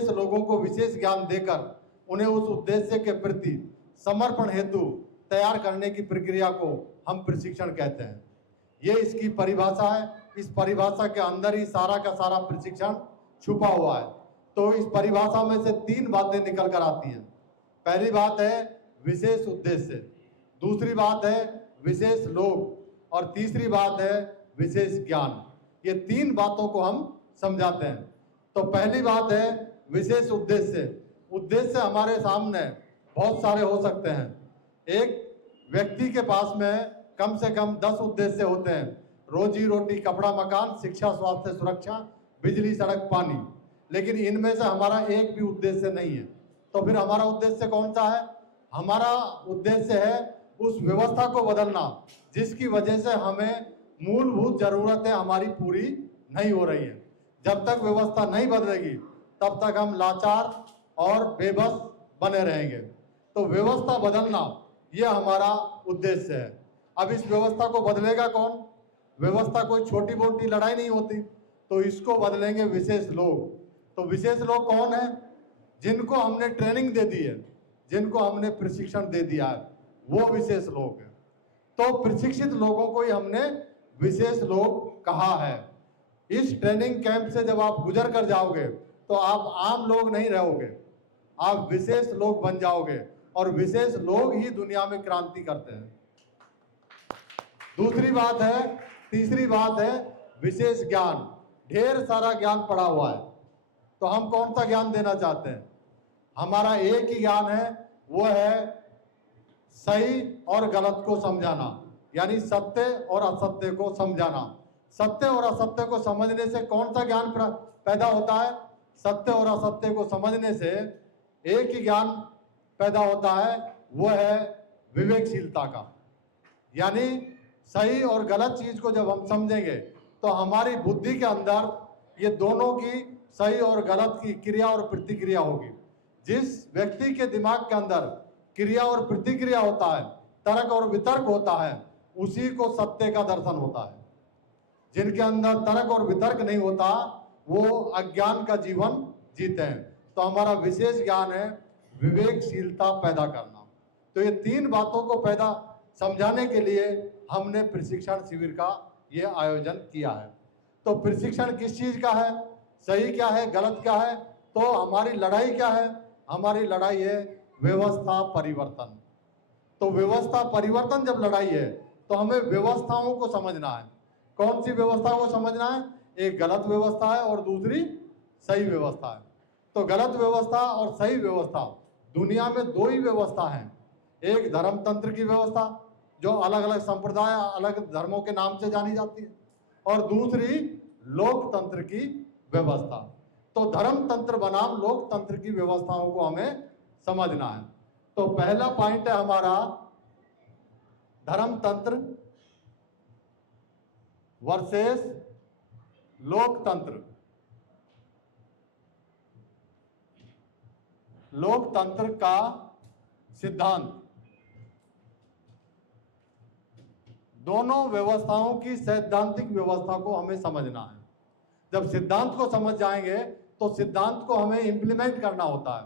विशेष लोगों को विशेष ज्ञान देकर उन्हें उस उद्देश्य के प्रति समर्पण हेतु तैयार करने की प्रक्रिया को हम प्रशिक्षण कहते हैं। ये इसकी परिभाषा है। इस परिभाषा के अंदर ही सारा का सारा प्रशिक्षण छुपा हुआ है। तो इस परिभाषा में से 3 बातें निकल कर आती हैं। पहली बात है विशेष उद्देश्य, दूसरी बात है विशेष लोग और तीसरी बात है विशेष ज्ञान। ये 3 बातों को हम समझाते हैं। तो पहली बात है विशेष उद्देश्य। उद्देश्य हमारे सामने बहुत सारे हो सकते हैं। एक व्यक्ति के पास में कम से कम 10 उद्देश्य होते हैं। रोजी रोटी, कपड़ा मकान, शिक्षा, स्वास्थ्य, सुरक्षा, बिजली, सड़क, पानी। लेकिन इनमें से हमारा एक भी उद्देश्य नहीं है। तो फिर हमारा उद्देश्य कौन सा है? हमारा उद्देश्य है उस व्यवस्था को बदलना जिसकी वजह से हमें मूलभूत जरूरतें हमारी पूरी नहीं हो रही हैं। जब तक व्यवस्था नहीं बदलेगी तब तक हम लाचार और बेबस बने रहेंगे। तो व्यवस्था बदलना ये हमारा उद्देश्य है। अब इस व्यवस्था को बदलेगा कौन? व्यवस्था कोई छोटी मोटी लड़ाई नहीं होती। तो इसको बदलेंगे विशेष लोग। तो विशेष लोग कौन है? जिनको हमने ट्रेनिंग दे दी है, जिनको हमने प्रशिक्षण दे दिया है, वो विशेष लोग हैं। तो प्रशिक्षित लोगों को ही हमने विशेष लोग कहा है। इस ट्रेनिंग कैंप से जब आप गुजर कर जाओगे तो आप आम लोग नहीं रहोगे, आप विशेष लोग बन जाओगे और विशेष लोग ही दुनिया में क्रांति करते हैं। दूसरी बात है, तीसरी बात है विशेष ज्ञान। ढेर सारा ज्ञान पड़ा हुआ है। तो हम कौन सा ज्ञान देना चाहते हैं? हमारा एक ही ज्ञान है, वो है सही और गलत को समझाना, यानी सत्य और असत्य को समझाना। सत्य और असत्य को समझने से कौन सा ज्ञान पैदा होता है? सत्य और असत्य को समझने से एक ही ज्ञान पैदा होता है, वो है विवेकशीलता का। यानी सही और गलत चीज को जब हम समझेंगे तो हमारी बुद्धि के अंदर ये दोनों की सही और गलत की क्रिया और प्रतिक्रिया होगी। जिस व्यक्ति के दिमाग के अंदर क्रिया और प्रतिक्रिया होता है, तर्क और वितर्क होता है, उसी को सत्य का दर्शन होता है। जिनके अंदर तर्क और वितर्क नहीं होता वो अज्ञान का जीवन जीते हैं। तो हमारा विशेष ज्ञान है विवेकशीलता पैदा करना। तो ये 3 बातों को पैदा समझाने के लिए हमने प्रशिक्षण शिविर का ये आयोजन किया है। तो प्रशिक्षण किस चीज का है? सही क्या है, गलत क्या है? तो हमारी लड़ाई क्या है? हमारी लड़ाई है व्यवस्था परिवर्तन। तो व्यवस्था परिवर्तन जब लड़ाई है तो हमें व्यवस्थाओं को समझना है। कौन सी व्यवस्था को समझना है? एक गलत व्यवस्था है और दूसरी सही व्यवस्था है। तो गलत व्यवस्था और सही व्यवस्था, दुनिया में 2 ही व्यवस्था है। एक धर्मतंत्र की व्यवस्था जो अलग अलग संप्रदाय, अलग धर्मों के नाम से जानी जाती है, और दूसरी लोकतंत्र की व्यवस्था। तो धर्मतंत्र बनाम लोकतंत्र की व्यवस्थाओं को हमें समझना है। तो पहला पॉइंट है हमारा धर्मतंत्र वर्सेस लोकतंत्र। लोकतंत्र का सिद्धांत। दोनों व्यवस्थाओं की सैद्धांतिक व्यवस्था को हमें समझना है। जब सिद्धांत को समझ जाएंगे तो सिद्धांत को हमें इंप्लीमेंट करना होता है।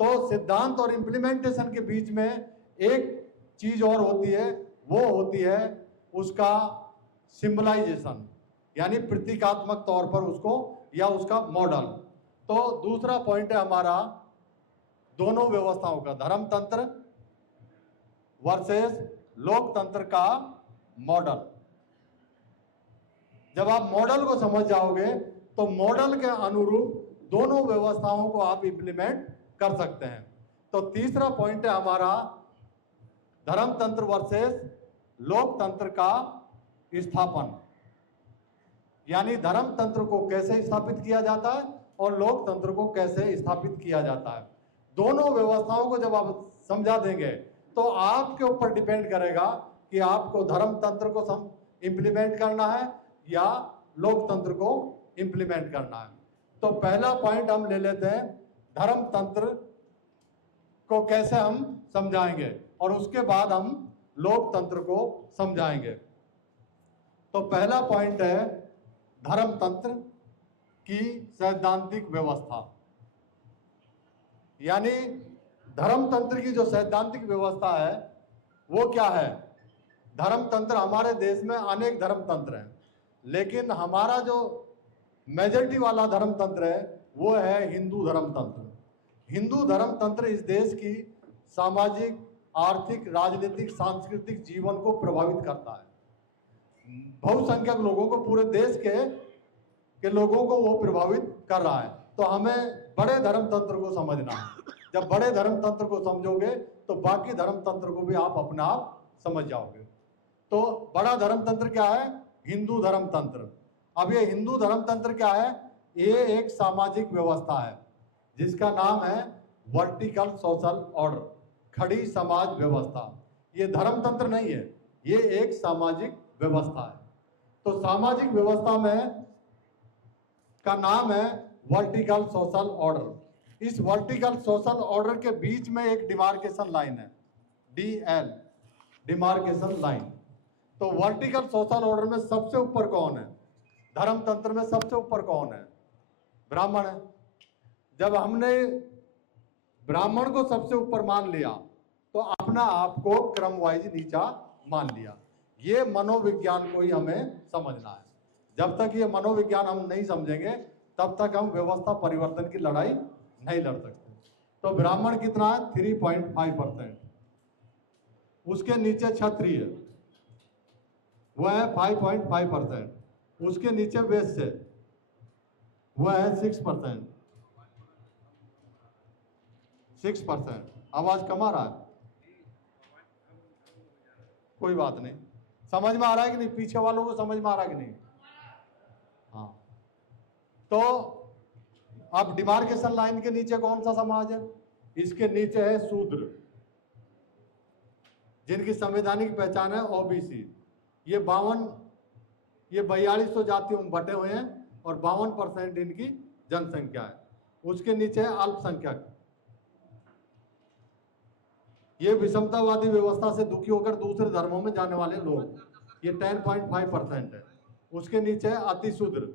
तो सिद्धांत और इंप्लीमेंटेशन के बीच में एक चीज और होती है, वो होती है उसका सिंबलाइजेशन, यानी प्रतीकात्मक तौर पर उसको, या उसका मॉडल। तो दूसरा पॉइंट है हमारा दोनों व्यवस्थाओं का, धर्मतंत्र वर्सेस लोकतंत्र का मॉडल। जब आप मॉडल को समझ जाओगे तो मॉडल के अनुरूप दोनों व्यवस्थाओं को आप इंप्लीमेंट कर सकते हैं। तो तीसरा पॉइंट है हमारा धर्मतंत्र वर्सेस लोकतंत्र का स्थापन, यानी धर्मतंत्र को कैसे स्थापित किया जाता है और लोकतंत्र को कैसे स्थापित किया जाता है। दोनों व्यवस्थाओं को जब आप समझा देंगे तो आपके ऊपर डिपेंड करेगा कि आपको धर्मतंत्र को इंप्लीमेंट करना है या लोकतंत्र को इंप्लीमेंट करना है। तो पहला पॉइंट हम ले लेते हैं, धर्मतंत्र को कैसे हम समझाएंगे, और उसके बाद हम लोकतंत्र को समझाएंगे। तो पहला पॉइंट है धर्मतंत्र की सैद्धांतिक व्यवस्था। यानी धर्मतंत्र की जो सैद्धांतिक व्यवस्था है वो क्या है? धर्मतंत्र, हमारे देश में अनेक धर्मतंत्र हैं, लेकिन हमारा जो मेजॉरिटी वाला धर्मतंत्र है वो है हिंदू धर्मतंत्र। हिंदू धर्मतंत्र इस देश की सामाजिक, आर्थिक, राजनीतिक, सांस्कृतिक जीवन को प्रभावित करता है। बहुसंख्यक लोगों को, पूरे देश के लोगों को वो प्रभावित कर रहा है। तो हमें बड़े धर्मतंत्र को समझना है। जब बड़े धर्मतंत्र को समझोगे तो बाकी धर्मतंत्र को भी आप अपने आप समझ जाओगे। तो बड़ा धर्मतंत्र क्या है? हिंदू धर्मतंत्र। अब ये हिंदू धर्मतंत्र क्या है? ये एक सामाजिक व्यवस्था है जिसका नाम है वर्टिकल सोशल ऑर्डर, खड़ी समाज व्यवस्था। ये धर्मतंत्र नहीं है, ये एक सामाजिक व्यवस्था है। तो सामाजिक व्यवस्था में का नाम है वर्टिकल सोशल ऑर्डर। इस वर्टिकल सोशल ऑर्डर के बीच में एक डिमार्केशन लाइन है, DL, डिमार्केशन लाइन। तो वर्टिकल सोशल ऑर्डर में सबसे ऊपर कौन है? धर्मतंत्र में सबसे ऊपर कौन है? ब्राह्मण है। जब हमने ब्राह्मण को सबसे ऊपर मान लिया तो अपना आप को क्रम वाइज नीचा मान लिया। ये मनोविज्ञान को ही हमें समझना है। जब तक ये मनोविज्ञान हम नहीं समझेंगे तब तक हम व्यवस्था परिवर्तन की लड़ाई नहीं लड़ सकते। तो ब्राह्मण कितना है? 3.5%। उसके नीचे क्षत्रिय, वह है 5.5%। उसके नीचे वैश्य, वह है 6%। 6%। आवाज कम आ रहा है? कोई बात नहीं। समझ में आ रहा है कि नहीं? पीछे वालों को समझ में आ रहा है कि नहीं? हाँ। तो अब डिमार्केशन लाइन के नीचे कौन सा समाज है? इसके नीचे है शूद्र, जिनकी संवैधानिक पहचान है OBC। ये 4200 जातियों में बटे हुए हैं और 52% इनकी जनसंख्या है। उसके नीचे है अल्पसंख्यक। ये विषमतावादी व्यवस्था से दुखी होकर दूसरे धर्मों में जाने वाले लोग, ये 10.5% है। उसके नीचे है अतिशूद्र,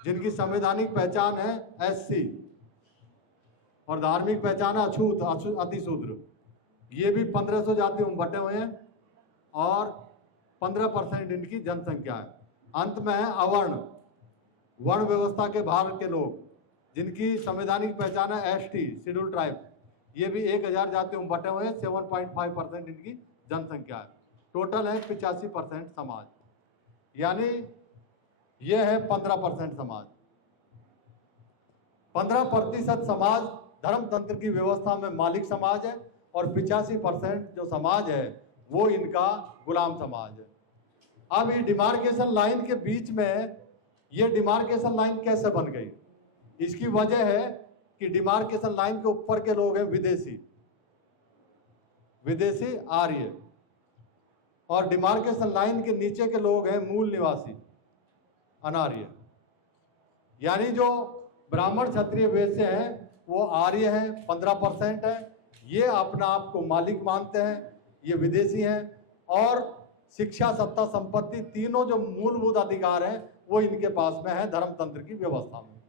जिनकी संवैधानिक पहचान है SC और धार्मिक पहचान है अछूत, अतिशूद्र। ये भी 1500 जातियों में बटे हुए हैं और 15% इनकी जनसंख्या है। अंत में है अवर्ण, वर्ण व्यवस्था के बाहर के लोग, जिनकी संवैधानिक पहचान है ST, शेड्यूल ट्राइब। ये भी 1000 जातियों में बटे हुए हैं, 7.5% इनकी जनसंख्या है। टोटल है 85% समाज, यानी ये है 15% समाज। 15% समाज धर्मतंत्र की व्यवस्था में मालिक समाज है और 85% जो समाज है वो इनका गुलाम समाज है। अब ये डिमार्केशन लाइन के बीच में, ये डिमार्केशन लाइन कैसे बन गई? इसकी वजह है कि डिमार्केशन लाइन के ऊपर के लोग हैं विदेशी आर्य, और डिमार्केशन लाइन के नीचे के लोग हैं मूल निवासी अनार्य। यानी जो ब्राह्मण, क्षत्रिय, वैश्य हैं वो आर्य हैं, 15% है। ये अपना आप को मालिक मानते हैं, ये विदेशी हैं। और शिक्षा, सत्ता, संपत्ति, तीनों जो मूलभूत अधिकार हैं वो इनके पास में है धर्मतंत्र की व्यवस्था में।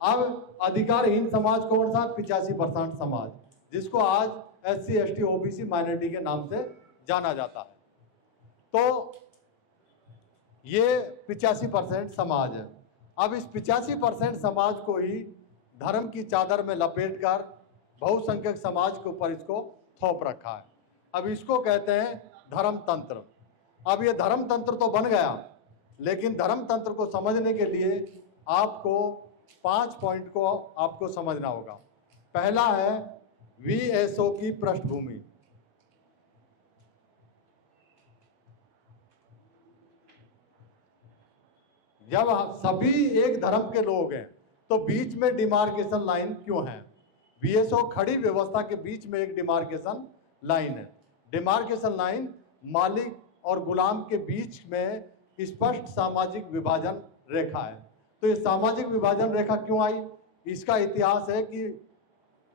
अब अधिकारहीन समाज कौन सा? 85% समाज, जिसको आज SC, ST, OBC माइनॉरिटी के नाम से जाना जाता है। तो ये 85% समाज है। अब इस 85% समाज को ही धर्म की चादर में लपेटकर बहुसंख्यक समाज के ऊपर इसको थोप रखा है। अब इसको कहते हैं धर्मतंत्र। अब ये धर्मतंत्र तो बन गया, लेकिन धर्मतंत्र को समझने के लिए आपको 5 पॉइंट को आपको समझना होगा। पहला है VSO की पृष्ठभूमि। जब सभी एक धर्म के लोग हैं तो बीच में डिमार्केशन लाइन क्यों है? VSO खड़ी व्यवस्था के बीच में एक डिमार्केशन लाइन है। डिमार्केशन लाइन मालिक और गुलाम के बीच में स्पष्ट सामाजिक विभाजन रेखा है। तो ये सामाजिक विभाजन रेखा क्यों आई? इसका इतिहास है कि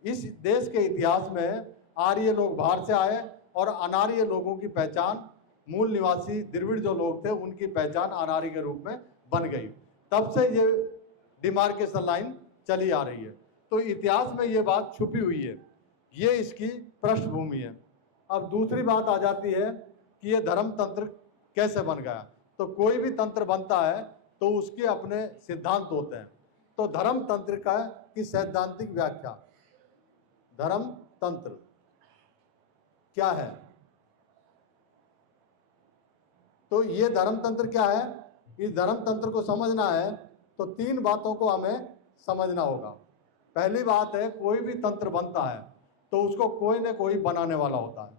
इस देश के इतिहास में आर्य लोग बाहर से आए और अनार्य लोगों की पहचान, मूल निवासी द्रविड़ जो लोग थे उनकी पहचान अनार्य के रूप में बन गई। तब से ये डिमार्केशन लाइन चली आ रही है। तो इतिहास में ये बात छुपी हुई है, ये इसकी पृष्ठभूमि है। अब दूसरी बात आ जाती है कि ये धर्म तंत्र कैसे बन गया। तो कोई भी तंत्र बनता है तो उसके अपने सिद्धांत होते हैं। तो धर्म तंत्र की सैद्धांतिक व्याख्या, धर्म तंत्र क्या है? तो ये धर्म तंत्र क्या है? इस धर्म तंत्र को समझना है तो तीन बातों को हमें समझना होगा। पहली बात है, कोई भी तंत्र बनता है तो उसको कोई न कोई बनाने वाला होता है,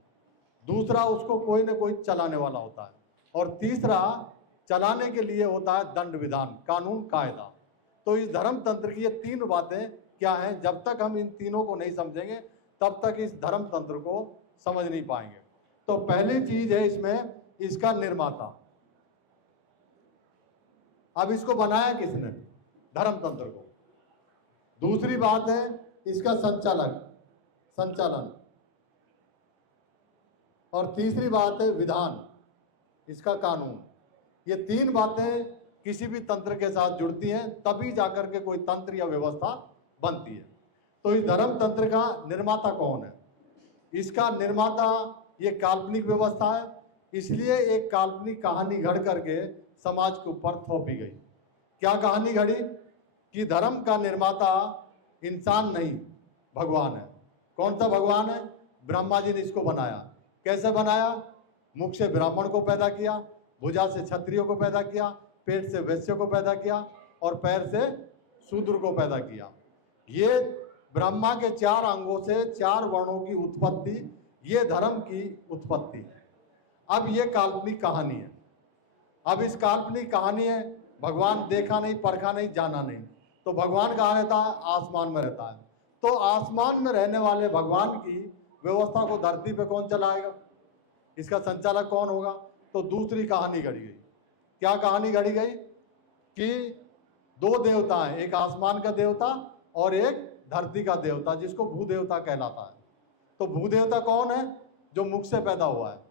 दूसरा उसको कोई न कोई चलाने वाला होता है, और तीसरा चलाने के लिए होता है दंड विधान, कानून कायदा। तो इस धर्म तंत्र की ये तीन बातें क्या हैं? जब तक हम इन तीनों को नहीं समझेंगे तब तक इस धर्म तंत्र को समझ नहीं पाएंगे। तो पहली चीज है इसमें इसका निर्माता। अब इसको बनाया किसने? धर्म तंत्र को। दूसरी बात है इसका संचालन, और तीसरी बात है विधान, इसका कानून। ये तीन बातें किसी भी तंत्र के साथ जुड़ती हैं तभी जाकर के कोई तंत्र या व्यवस्था बनती है। तो इस धर्म तंत्र का निर्माता कौन है? इसका निर्माता ये काल्पनिक व्यवस्था है, इसलिए एक काल्पनिक कहानी घड़ करके समाज के ऊपर थोपी गई। क्या कहानी घड़ी? कि धर्म का निर्माता इंसान नहीं, भगवान है। कौन सा भगवान है? ब्रह्मा जी ने इसको बनाया। कैसे बनाया? मुख से ब्राह्मण को पैदा किया, भुजा से क्षत्रियो को पैदा किया, पेट से वैश्य को पैदा किया, और पैर से शूद्र को पैदा किया। ये ब्रह्मा के चार अंगों से चार वर्णों की उत्पत्ति, ये धर्म की उत्पत्ति है। अब ये काल्पनिक कहानी है। अब इस काल्पनिक कहानी है, भगवान देखा नहीं, परखा नहीं, जाना नहीं। तो भगवान कहाँ रहता है? आसमान में रहता है। तो आसमान में रहने वाले भगवान की व्यवस्था को धरती पे कौन चलाएगा? इसका संचालक कौन होगा? तो दूसरी कहानी घड़ी गई। क्या कहानी घड़ी गई? कि दो देवता हैं, एक आसमान का देवता और एक धरती का देवता, जिसको भूदेवता कहलाता है। तो भूदेवता कौन है? जो मुख से पैदा हुआ है।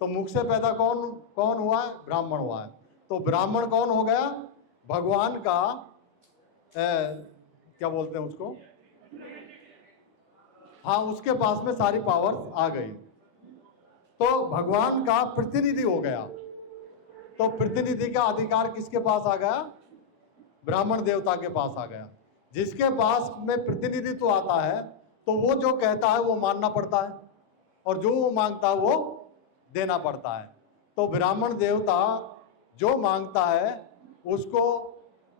तो मुख से पैदा कौन हुआ है? ब्राह्मण हुआ है। तो ब्राह्मण कौन हो गया? भगवान का क्या बोलते हैं उसको, हाँ, उसके पास में सारी पावर आ गई। तो भगवान का प्रतिनिधि हो गया। तो प्रतिनिधि का अधिकार किसके पास आ गया? ब्राह्मण देवता के पास आ गया। जिसके पास में प्रतिनिधित्व आता है तो वो जो कहता है वो मानना पड़ता है, और जो वो मांगता है वो देना पड़ता है। तो ब्राह्मण देवता जो मांगता है उसको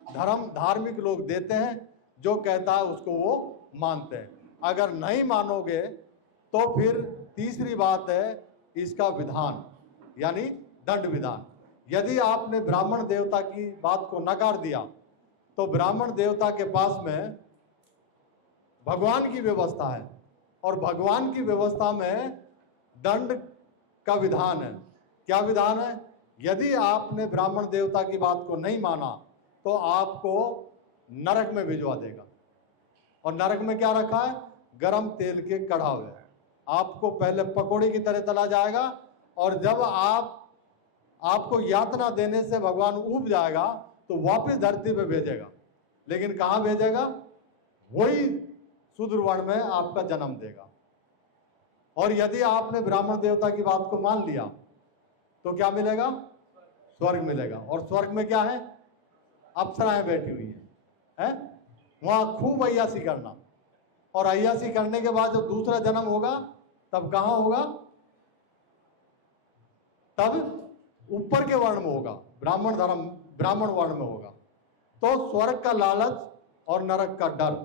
धार्मिक लोग देते हैं, जो कहता है उसको वो मानते हैं। अगर नहीं मानोगे तो फिर तीसरी बात है इसका विधान, यानी दंड विधान। यदि आपने ब्राह्मण देवता की बात को नकार दिया तो ब्राह्मण देवता के पास में भगवान की व्यवस्था है, और भगवान की व्यवस्था में दंड का विधान है। क्या विधान है? यदि आपने ब्राह्मण देवता की बात को नहीं माना तो आपको नरक में भिजवा देगा। और नरक में क्या रखा है? गरम तेल के कढ़ाव है। आपको पहले पकौड़े की तरह तला जाएगा, और जब आपको यातना देने से भगवान ऊब जाएगा तो वापस धरती पे भेजेगा। लेकिन कहाँ भेजेगा? वही शूद्र वर्ण में आपका जन्म देगा। और यदि आपने ब्राह्मण देवता की बात को मान लिया तो क्या मिलेगा? स्वर्ग मिलेगा। और स्वर्ग में क्या है? अप्सराएं बैठी हुई है? वहां खूब अय्यासी करना, और अय्यासी करने के बाद जब दूसरा जन्म होगा तब कहाँ होगा? तब ऊपर के वर्ण में होगा, ब्राह्मण वर्ण में होगा। तो स्वर्ग का लालच और नरक का डर,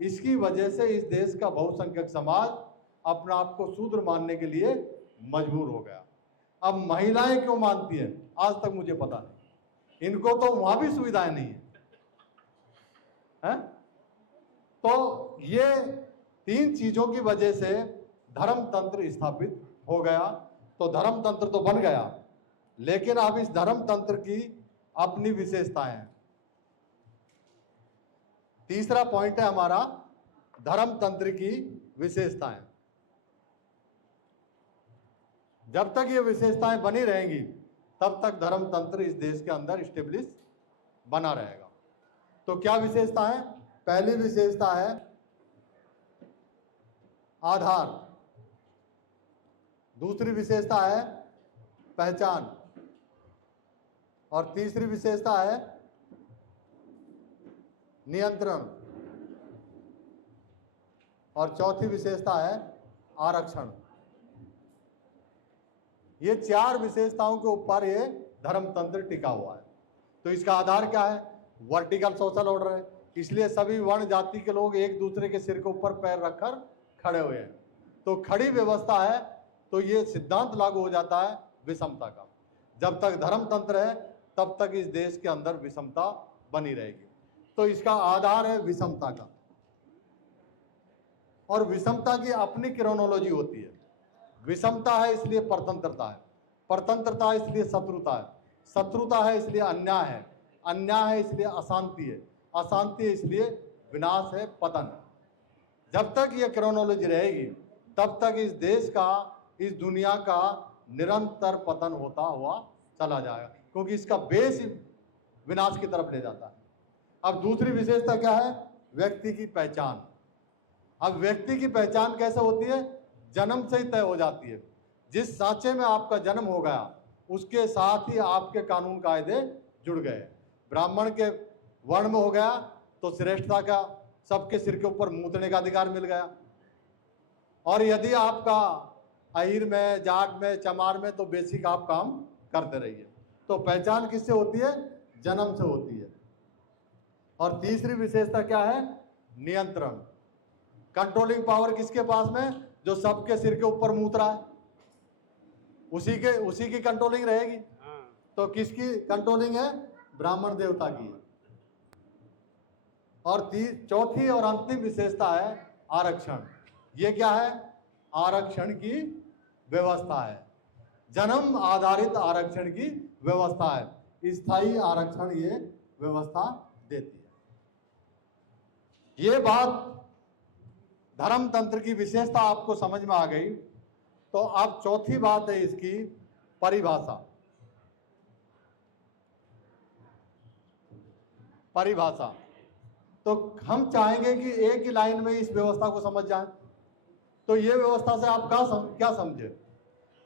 इसकी वजह से इस देश का बहुसंख्यक समाज अपने आप को शूद्र मानने के लिए मजबूर हो गया। अब महिलाएं क्यों मानती हैं आज तक मुझे पता नहीं। इनको तो वहां भी सुविधाएं नहीं है? तो ये तीन चीजों की वजह से धर्म तंत्र स्थापित हो गया। तो धर्म तंत्र तो बन गया, लेकिन अब इस धर्म तंत्र की अपनी विशेषताएं हैं। तीसरा पॉइंट है हमारा धर्म तंत्र की विशेषताएं। जब तक ये विशेषताएं बनी रहेंगी तब तक धर्म तंत्र इस देश के अंदर स्टेब्लिश बना रहेगा। तो क्या विशेषता है? पहली विशेषता है आधार, दूसरी विशेषता है पहचान, और तीसरी विशेषता है नियंत्रण, और चौथी विशेषता है आरक्षण। ये चार विशेषताओं के ऊपर ये धर्मतंत्र टिका हुआ है। तो इसका आधार क्या है? वर्टिकल सोशल ऑर्डर है, इसलिए सभी वर्ण जाति के लोग एक दूसरे के सिर के ऊपर पैर रखकर खड़े हुए हैं। तो खड़ी व्यवस्था है, तो ये सिद्धांत लागू हो जाता है विषमता का। जब तक धर्मतंत्र है तब तक इस देश के अंदर विषमता बनी रहेगी। तो इसका आधार है विषमता का, और विषमता की अपनी क्रोनोलॉजी होती है। विषमता है इसलिए परतंत्रता है, परतंत्रता है इसलिए शत्रुता है, शत्रुता है इसलिए अन्याय है, अन्याय है इसलिए अशांति है, अशांति है इसलिए विनाश है, पतन है। जब तक ये क्रोनोलॉजी रहेगी तब तक इस देश का, इस दुनिया का निरंतर पतन होता हुआ चला जाएगा, क्योंकि इसका बेस विनाश की तरफ ले जाता है। अब दूसरी विशेषता क्या है? व्यक्ति की पहचान। अब व्यक्ति की पहचान कैसे होती है? जन्म से ही तय हो जाती है। जिस सांचे में आपका जन्म हो गया उसके साथ ही आपके कानून कायदे जुड़ गए। ब्राह्मण के वर्ण में हो गया तो श्रेष्ठता का, सबके सिर के ऊपर मूतने का अधिकार मिल गया। और यदि आपका अहीर में, जाट में, चमार में, तो बेसिक आप काम करते रहिए। तो पहचान किससे होती है? जन्म से होती है। और तीसरी विशेषता क्या है? नियंत्रण। कंट्रोलिंग पावर किसके पास में? जो सबके सिर के ऊपर मूत रहा है, उसी की कंट्रोलिंग रहेगी। तो किसकी कंट्रोलिंग है? ब्राह्मण देवता की। और चौथी और अंतिम विशेषता है आरक्षण। ये क्या है? आरक्षण की व्यवस्था है, जन्म आधारित आरक्षण की व्यवस्था है, स्थायी आरक्षण ये व्यवस्था देती है। ये बात धर्मतंत्र की विशेषता आपको समझ में आ गई। तो अब चौथी बात है इसकी परिभाषा। परिभाषा तो हम चाहेंगे कि एक ही लाइन में इस व्यवस्था को समझ जाएं। तो ये व्यवस्था से आप क्या समझे?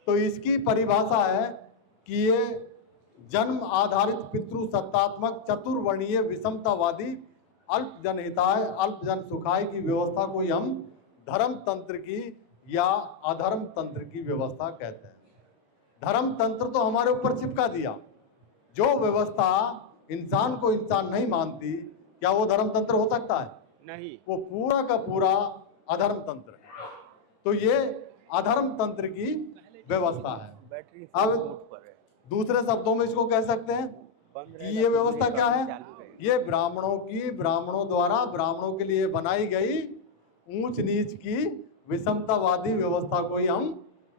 तो इसकी परिभाषा है कि ये जन्म आधारित पितृसत्तात्मक चतुर्वर्णीय विषमतावादी अल्प जनहिताय अल्प जन सुखाय की व्यवस्था को ही हम धर्मतंत्र की या अधर्म तंत्र की व्यवस्था कहते हैं। धर्मतंत्र तो हमारे ऊपर चिपका दिया। जो व्यवस्था इंसान को इंसान नहीं मानती, क्या वो धर्मतंत्र हो सकता है? नहीं, वो पूरा का पूरा अधर्म तंत्र है। तो ये अधर्म तंत्र की व्यवस्था है। अब दूसरे शब्दों में इसको कह सकते हैं कि ये व्यवस्था क्या है? ये ब्राह्मणों द्वारा ब्राह्मणों के लिए बनाई गई ऊंच नीच की विषमतावादी व्यवस्था को ही हम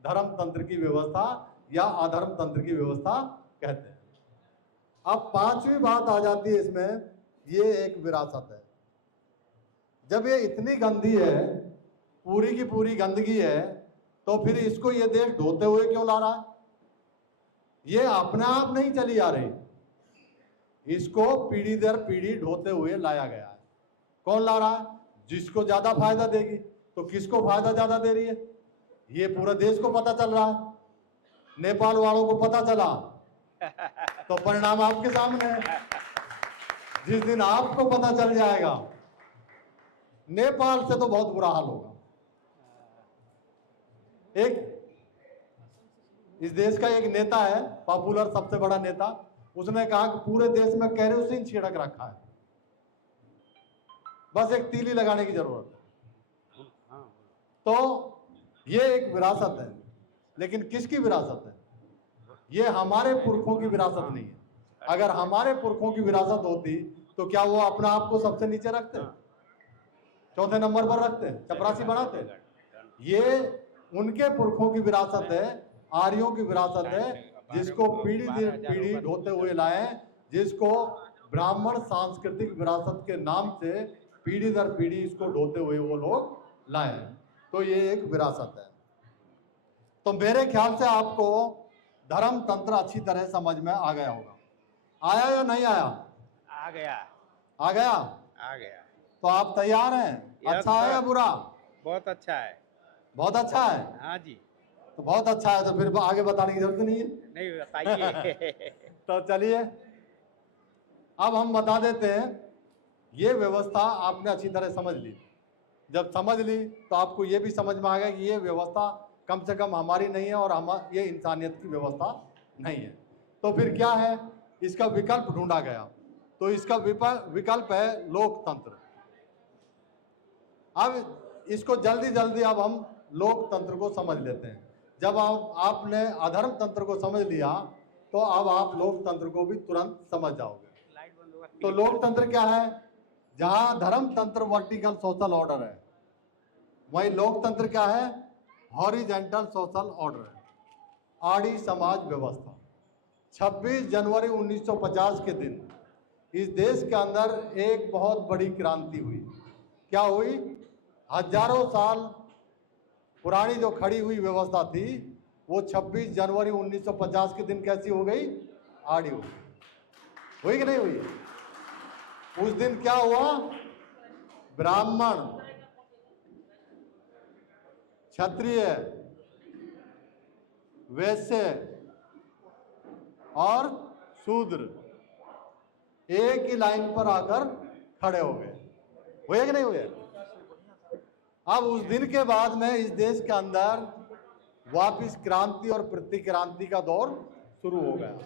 धर्म तंत्र की व्यवस्था या अधर्म तंत्र की व्यवस्था कहते हैं। अब पांचवी बात आ जाती है इसमें, ये एक विरासत है। जब ये इतनी गंदी है, पूरी की पूरी गंदगी है, तो फिर इसको ये देश ढोते हुए क्यों ला रहा है? ये अपने आप नहीं चली आ रही, इसको पीढ़ी दर पीढ़ी ढोते हुए लाया गया है। कौन ला रहा है? जिसको ज्यादा फायदा देगी। तो किसको फायदा ज्यादा दे रही है? ये पूरे देश को पता चल रहा है। नेपाल वालों को पता चला तो परिणाम आपके सामने है। जिस दिन आपको पता चल जाएगा, नेपाल से तो बहुत बुरा हाल होगा। एक इस देश का एक नेता है, पॉपुलर सबसे बड़ा नेता, उसने कहा कि पूरे देश में केरोसिन छिड़क रखा है, बस एक तीली लगाने की जरूरत है। तो ये एक विरासत है, लेकिन किसकी विरासत है? ये हमारे पुरखों की विरासत नहीं है। अगर हमारे पुरखों की विरासत होती तो क्या वो अपने आप को सबसे नीचे रखते, चौथे नंबर पर रखते, चपरासी बनाते? ये उनके पुरखों की विरासत है, आर्यों की विरासत है, जिसको पीढ़ी दर पीढ़ी ढोते हुए लाए, जिसको ब्राह्मण सांस्कृतिक विरासत के नाम से पीढ़ी दर पीढ़ी इसको ढोते हुए वो लोग लाए। तो ये एक विरासत है। तो मेरे ख्याल से आपको धर्म तंत्र अच्छी तरह समझ में आ गया होगा। आया या नहीं आया? आ गया, आ गया, आ गया। तो आप तैयार हैं? अच्छा है या बुरा? बहुत अच्छा है। बहुत अच्छा है। हाँ जी। तो बहुत अच्छा है, तो फिर आगे बताने की जरूरत नहीं है। नहीं बताइए। तो चलिए अब हम बता देते हैं। ये व्यवस्था आपने अच्छी तरह समझ ली। जब समझ ली तो आपको ये भी समझ में आ गया कि ये व्यवस्था कम से कम हमारी नहीं है और ये इंसानियत की व्यवस्था नहीं है। तो फिर क्या है, इसका विकल्प ढूंढा गया। तो इसका विकल्प है लोकतंत्र। अब इसको जल्दी जल्दी अब हम लोकतंत्र को समझ लेते हैं। जब आपने अधर्म तंत्र को समझ लिया तो अब आप लोकतंत्र को भी तुरंत समझ जाओगे। तो लोकतंत्र क्या है? जहां धर्म तंत्र वर्टिकल सोशल ऑर्डर है, वहीं लोकतंत्र क्या है? हॉरिजेंटल सोशल ऑर्डर है, आड़ी समाज व्यवस्था। 26 जनवरी 1950 के दिन इस देश के अंदर एक बहुत बड़ी क्रांति हुई। क्या हुई? हजारों साल पुरानी जो खड़ी हुई व्यवस्था थी वो 26 जनवरी 1950 के दिन कैसी हो गई? आड़ी हो गई। हुई कि नहीं हुई? उस दिन क्या हुआ? ब्राह्मण, क्षत्रिय, वैश्य और शूद्र एक ही लाइन पर आकर खड़े हो गए। हुए कि नहीं हुए? अब उस दिन के बाद में इस देश के अंदर वापिस क्रांति और प्रतिक्रांति का दौर शुरू हो गया।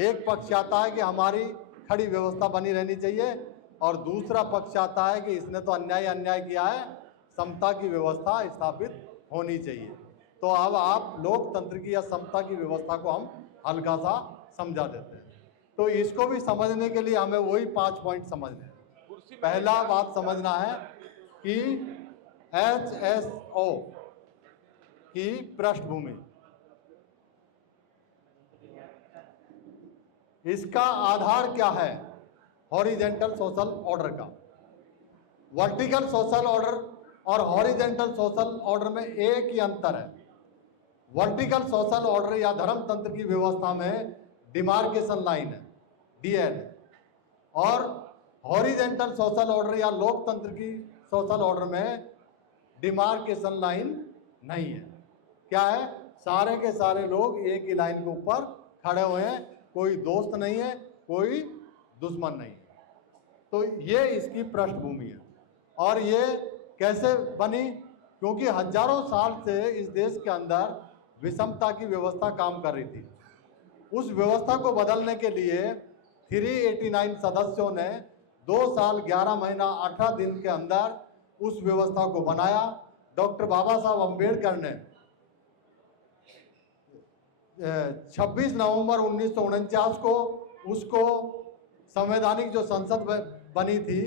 एक पक्ष आता है कि हमारी खड़ी व्यवस्था बनी रहनी चाहिए और दूसरा पक्ष आता है कि इसने तो अन्याय किया है, समता की व्यवस्था स्थापित होनी चाहिए। तो अब आप लोकतंत्र की या समता की व्यवस्था को हम हल्का सा समझा देते हैं। तो इसको भी समझने के लिए हमें वही 5 पॉइंट समझने हैं। पहला बात समझना है कि HSO की पृष्ठभूमि, इसका आधार क्या है? हॉरिजेंटल सोशल ऑर्डर का। वर्टिकल सोशल ऑर्डर और हॉरिजेंटल सोशल ऑर्डर में एक ही अंतर है। वर्टिकल सोशल ऑर्डर या धर्म तंत्र की व्यवस्था में डिमार्केशन लाइन है, DN, और हॉरिजेंटल सोशल ऑर्डर या लोकतंत्र की सोशल ऑर्डर में डिमार्केशन लाइन नहीं है। क्या है? सारे के सारे लोग एक ही लाइन के ऊपर खड़े हुए हैं, कोई दोस्त नहीं है, कोई दुश्मन नहीं है। तो ये इसकी पृष्ठभूमि है। और ये कैसे बनी? क्योंकि हजारों साल से इस देश के अंदर विषमता की व्यवस्था काम कर रही थी। उस व्यवस्था को बदलने के लिए 389 सदस्यों ने 2 साल 11 महीना 18 दिन के अंदर उस व्यवस्था को बनाया। डॉक्टर बाबा साहब अम्बेडकर ने 26 नवंबर 1949 को उसको संवैधानिक जो संसद बनी थी,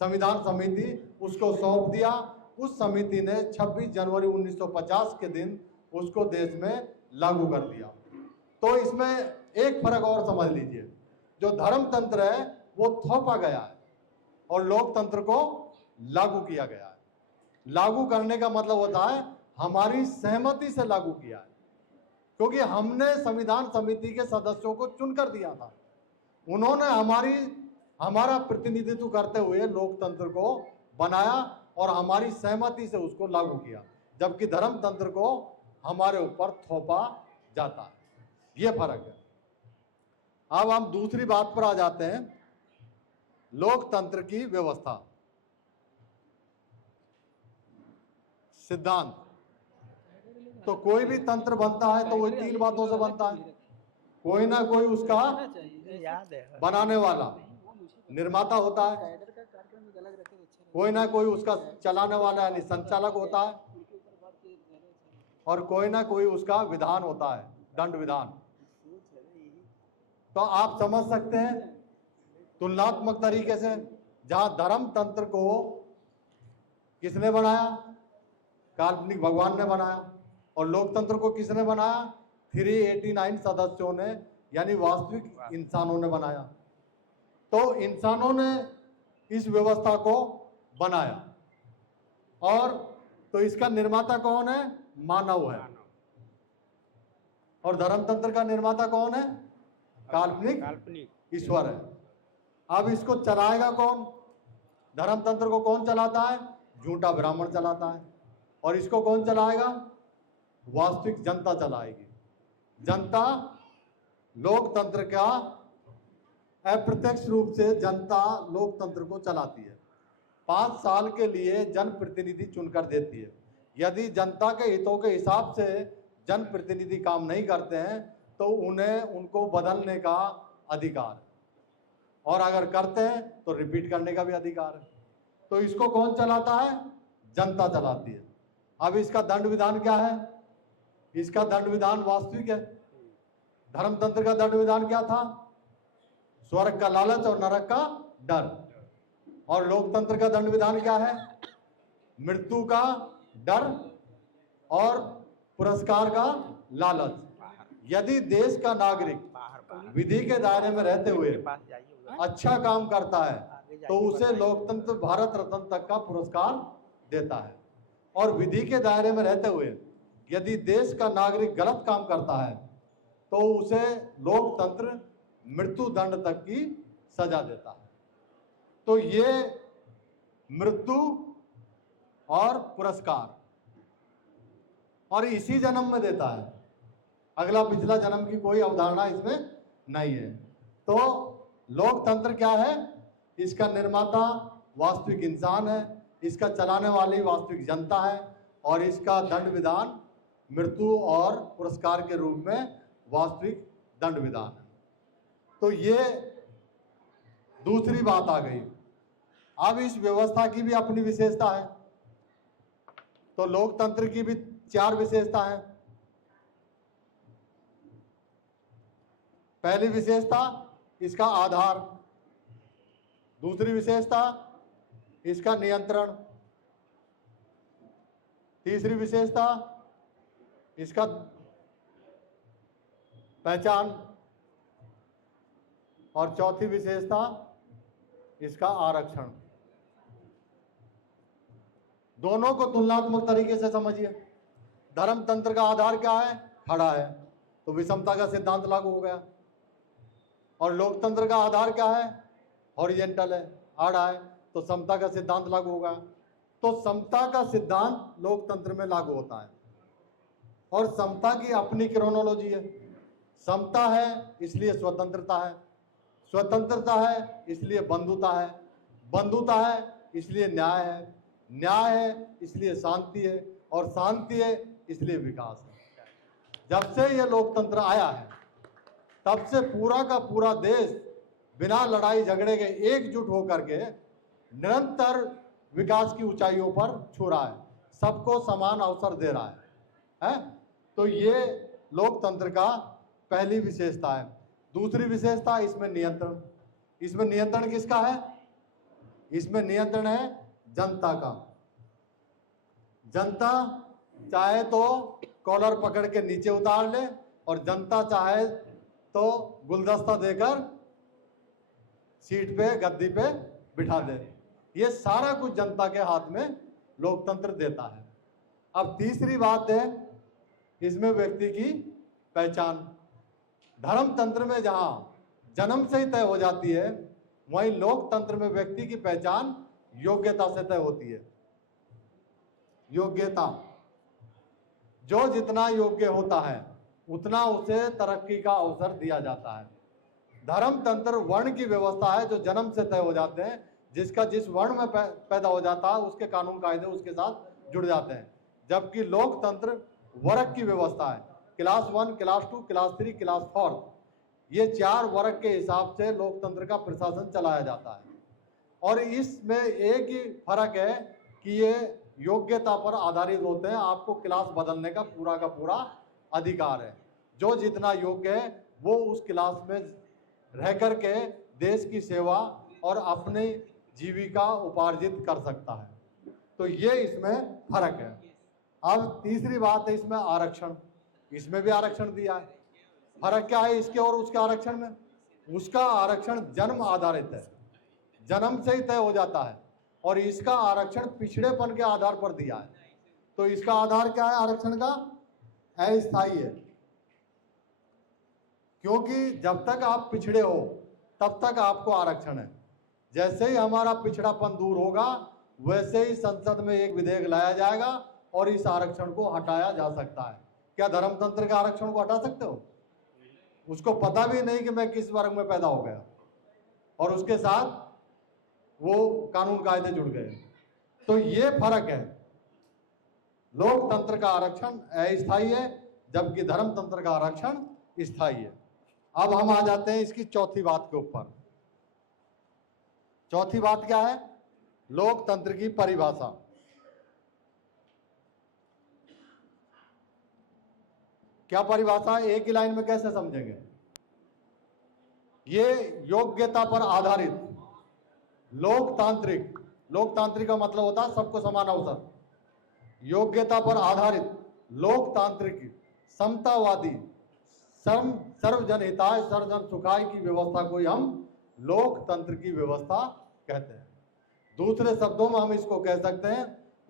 संविधान समिति, उसको सौंप दिया। उस समिति ने 26 जनवरी 1950 के दिन उसको देश में लागू कर दिया। तो इसमें एक फर्क और समझ लीजिए, जो धर्म तंत्र है वो थोपा गया है और लोकतंत्र को लागू किया गया है। लागू करने का मतलब होता है हमारी सहमति से लागू किया है, क्योंकि हमने संविधान समिति के सदस्यों को चुनकर दिया था। उन्होंने हमारा प्रतिनिधित्व करते हुए लोकतंत्र को बनाया और हमारी सहमति से उसको लागू किया, जबकि धर्म तंत्र को हमारे ऊपर थोपा जाता है। ये फर्क है। अब हम दूसरी बात पर आ जाते हैं, लोकतंत्र की व्यवस्था। सिद्धांत, तो कोई भी तंत्र बनता है तो वो 3 बातों से बनता है। कोई ना कोई उसका बनाने वाला निर्माता होता है, कोई ना कोई उसका चलाने वाला यानी संचालक होता है, और कोई ना कोई उसका विधान होता है, दंड विधान। तो आप समझ सकते हैं तुलनात्मक तरीके से, जहां धर्म तंत्र को किसने बनाया? काल्पनिक भगवान ने बनाया। और लोकतंत्र को किसने बनाया? 389 सदस्यों ने, यानी वास्तविक इंसानों ने बनाया। तो इंसानों ने इस व्यवस्था को बनाया, और तो इसका निर्माता कौन है? मानव है। और धर्मतंत्र का निर्माता कौन है? काल्पनिक ईश्वर है। अब इसको चलाएगा कौन? धर्मतंत्र को कौन चलाता है? झूठा ब्राह्मण चलाता है। और इसको कौन चलाएगा? वास्तविक जनता चलाएगी। जनता लोकतंत्र का अप्रत्यक्ष रूप से जनता लोकतंत्र को चलाती है। 5 साल के लिए जनप्रतिनिधि चुनकर देती है। यदि जनता के हितों के हिसाब से जनप्रतिनिधि काम नहीं करते हैं तो उन्हें उनको बदलने का अधिकार है, और अगर करते हैं तो रिपीट करने का भी अधिकार है। तो इसको कौन चलाता है? जनता चलाती है। अब इसका दंड विधान क्या है? इसका दंड विधान वास्तविक है। धर्मतंत्र का दंड विधान क्या था? स्वर्ग का लालच और नरक का डर। और लोकतंत्र का दंड विधान क्या है? मृत्यु का डर और पुरस्कार का लालच। यदि देश का नागरिक विधि के दायरे में रहते हुए अच्छा काम करता है तो उसे लोकतंत्र भारत रत्न तक का पुरस्कार देता है, और विधि के दायरे में रहते हुए यदि देश का नागरिक गलत काम करता है तो उसे लोकतंत्र मृत्यु दंड तक की सजा देता है। तो ये मृत्यु और पुरस्कार, और इसी जन्म में देता है। अगला पिछला जन्म की कोई अवधारणा इसमें नहीं है। तो लोकतंत्र क्या है? इसका निर्माता वास्तविक इंसान है, इसका चलाने वाली वास्तविक जनता है, और इसका दंड विधान मृत्यु और पुरस्कार के रूप में वास्तविक दंड विधान है। तो ये दूसरी बात आ गई। अब इस व्यवस्था की भी अपनी विशेषता है। तो लोकतंत्र की भी 4 विशेषता है। पहली विशेषता इसका आधार, दूसरी विशेषता इसका नियंत्रण, तीसरी विशेषता इसका पहचान, और चौथी विशेषता इसका आरक्षण। दोनों को तुलनात्मक तरीके से समझिए। धर्मतंत्र का आधार क्या है? खड़ा है, तो विषमता का सिद्धांत लागू हो गया। और लोकतंत्र का आधार क्या है? हॉरिजेंटल है, आड़ा है, तो समता का सिद्धांत लागू होगा। तो समता का सिद्धांत लोकतंत्र में लागू होता है, और समता की अपनी क्रोनोलॉजी है। समता है इसलिए स्वतंत्रता है, स्वतंत्रता है इसलिए बंधुता है, बंधुता है इसलिए न्याय है, न्याय है इसलिए शांति है, और शांति है इसलिए विकास है। जब से ये लोकतंत्र आया है तब से पूरा का पूरा देश बिना लड़ाई झगड़े के एकजुट होकर के निरंतर विकास की ऊंचाइयों पर छू रहा है, सबको समान अवसर दे रहा है? तो ये लोकतंत्र का पहली विशेषता है। दूसरी विशेषता इसमें नियंत्रण। इसमें नियंत्रण किसका है? इसमें नियंत्रण है जनता का। जनता चाहे तो कॉलर पकड़ के नीचे उतार ले, और जनता चाहे तो गुलदस्ता देकर सीट पे गद्दी पे बिठा दे। ये सारा कुछ जनता के हाथ में लोकतंत्र देता है। अब तीसरी बात है इसमें व्यक्ति की पहचान। धर्मतंत्र में जहां जन्म से ही तय हो जाती है, वहीं लोकतंत्र में व्यक्ति की पहचान योग्यता से तय होती है। योग्यता, जो जितना योग्य होता है उतना उसे तरक्की का अवसर दिया जाता है। धर्मतंत्र वर्ण की व्यवस्था है जो जन्म से तय हो जाते हैं, जिसका जिस वर्ण में पैदा हो जाता है उसके कानून कायदे उसके साथ जुड़ जाते हैं। जबकि लोकतंत्र वर्ग की व्यवस्था है, क्लास 1, क्लास 2, क्लास 3, क्लास 4, ये 4 वर्ग के हिसाब से लोकतंत्र का प्रशासन चलाया जाता है। और इसमें एक ही फर्क है कि ये योग्यता पर आधारित होते हैं। आपको क्लास बदलने का पूरा अधिकार है। जो जितना योग्य है वो उस क्लास में रह करके देश की सेवा और अपनी जीविका उपार्जित कर सकता है। तो ये इसमें फर्क है। अब तीसरी बात है इसमें आरक्षण। इसमें भी आरक्षण दिया है। फर्क क्या है इसके और उसके आरक्षण में? उसका आरक्षण जन्म आधारित है, जन्म से ही तय हो जाता है, और इसका आरक्षण पिछड़ेपन के आधार पर दिया है। तो इसका आधार क्या है आरक्षण का? अस्थायी है, क्योंकि जब तक आप पिछड़े हो तब तक आपको आरक्षण है। जैसे ही हमारा पिछड़ापन दूर होगा वैसे ही संसद में एक विधेयक लाया जाएगा और इस आरक्षण को हटाया जा सकता है। क्या धर्मतंत्र के आरक्षण को हटा सकते हो? उसको पता भी नहीं कि मैं किस वर्ग में पैदा हो गया, और उसके साथ वो कानून कायदे जुड़ गए। तो ये फर्क है, लोकतंत्र का आरक्षण अस्थायी है जबकि धर्मतंत्र का आरक्षण स्थायी है। अब हम आ जाते हैं इसकी चौथी बात के ऊपर। चौथी बात क्या है? लोकतंत्र की परिभाषा। क्या परिभाषा? एक ही लाइन में कैसे समझेंगे? ये योग्यता पर आधारित लोकतांत्रिक, लोकतांत्रिक का मतलब होता है सबको समान अवसर। योग्यता पर आधारित लोकतांत्रिक समतावादी सर्वजन हिताय सर्वजन सुखाय की व्यवस्था को हम लोकतंत्र की व्यवस्था कहते हैं। दूसरे शब्दों में हम इसको कह सकते हैं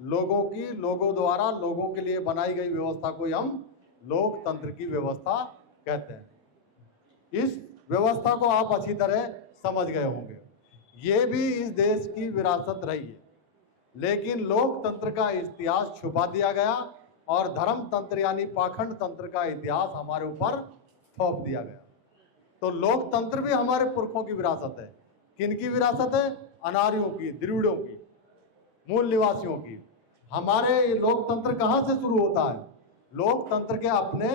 लोगों की, लोगों द्वारा लोगों के लिए बनाई गई व्यवस्था को हम लोकतंत्र की व्यवस्था कहते हैं। इस व्यवस्था को आप अच्छी तरह समझ गए होंगे। ये भी इस देश की विरासत रही है, लेकिन लोकतंत्र का इतिहास छुपा दिया गया और धर्मतंत्र यानी पाखंड तंत्र का इतिहास हमारे ऊपर थोप दिया गया। तो लोकतंत्र भी हमारे पुरखों की विरासत है। किनकी विरासत है? अनार्यों की, द्रविड़ों की, मूल निवासियों की। हमारे लोकतंत्र कहाँ से शुरू होता है? लोकतंत्र के अपने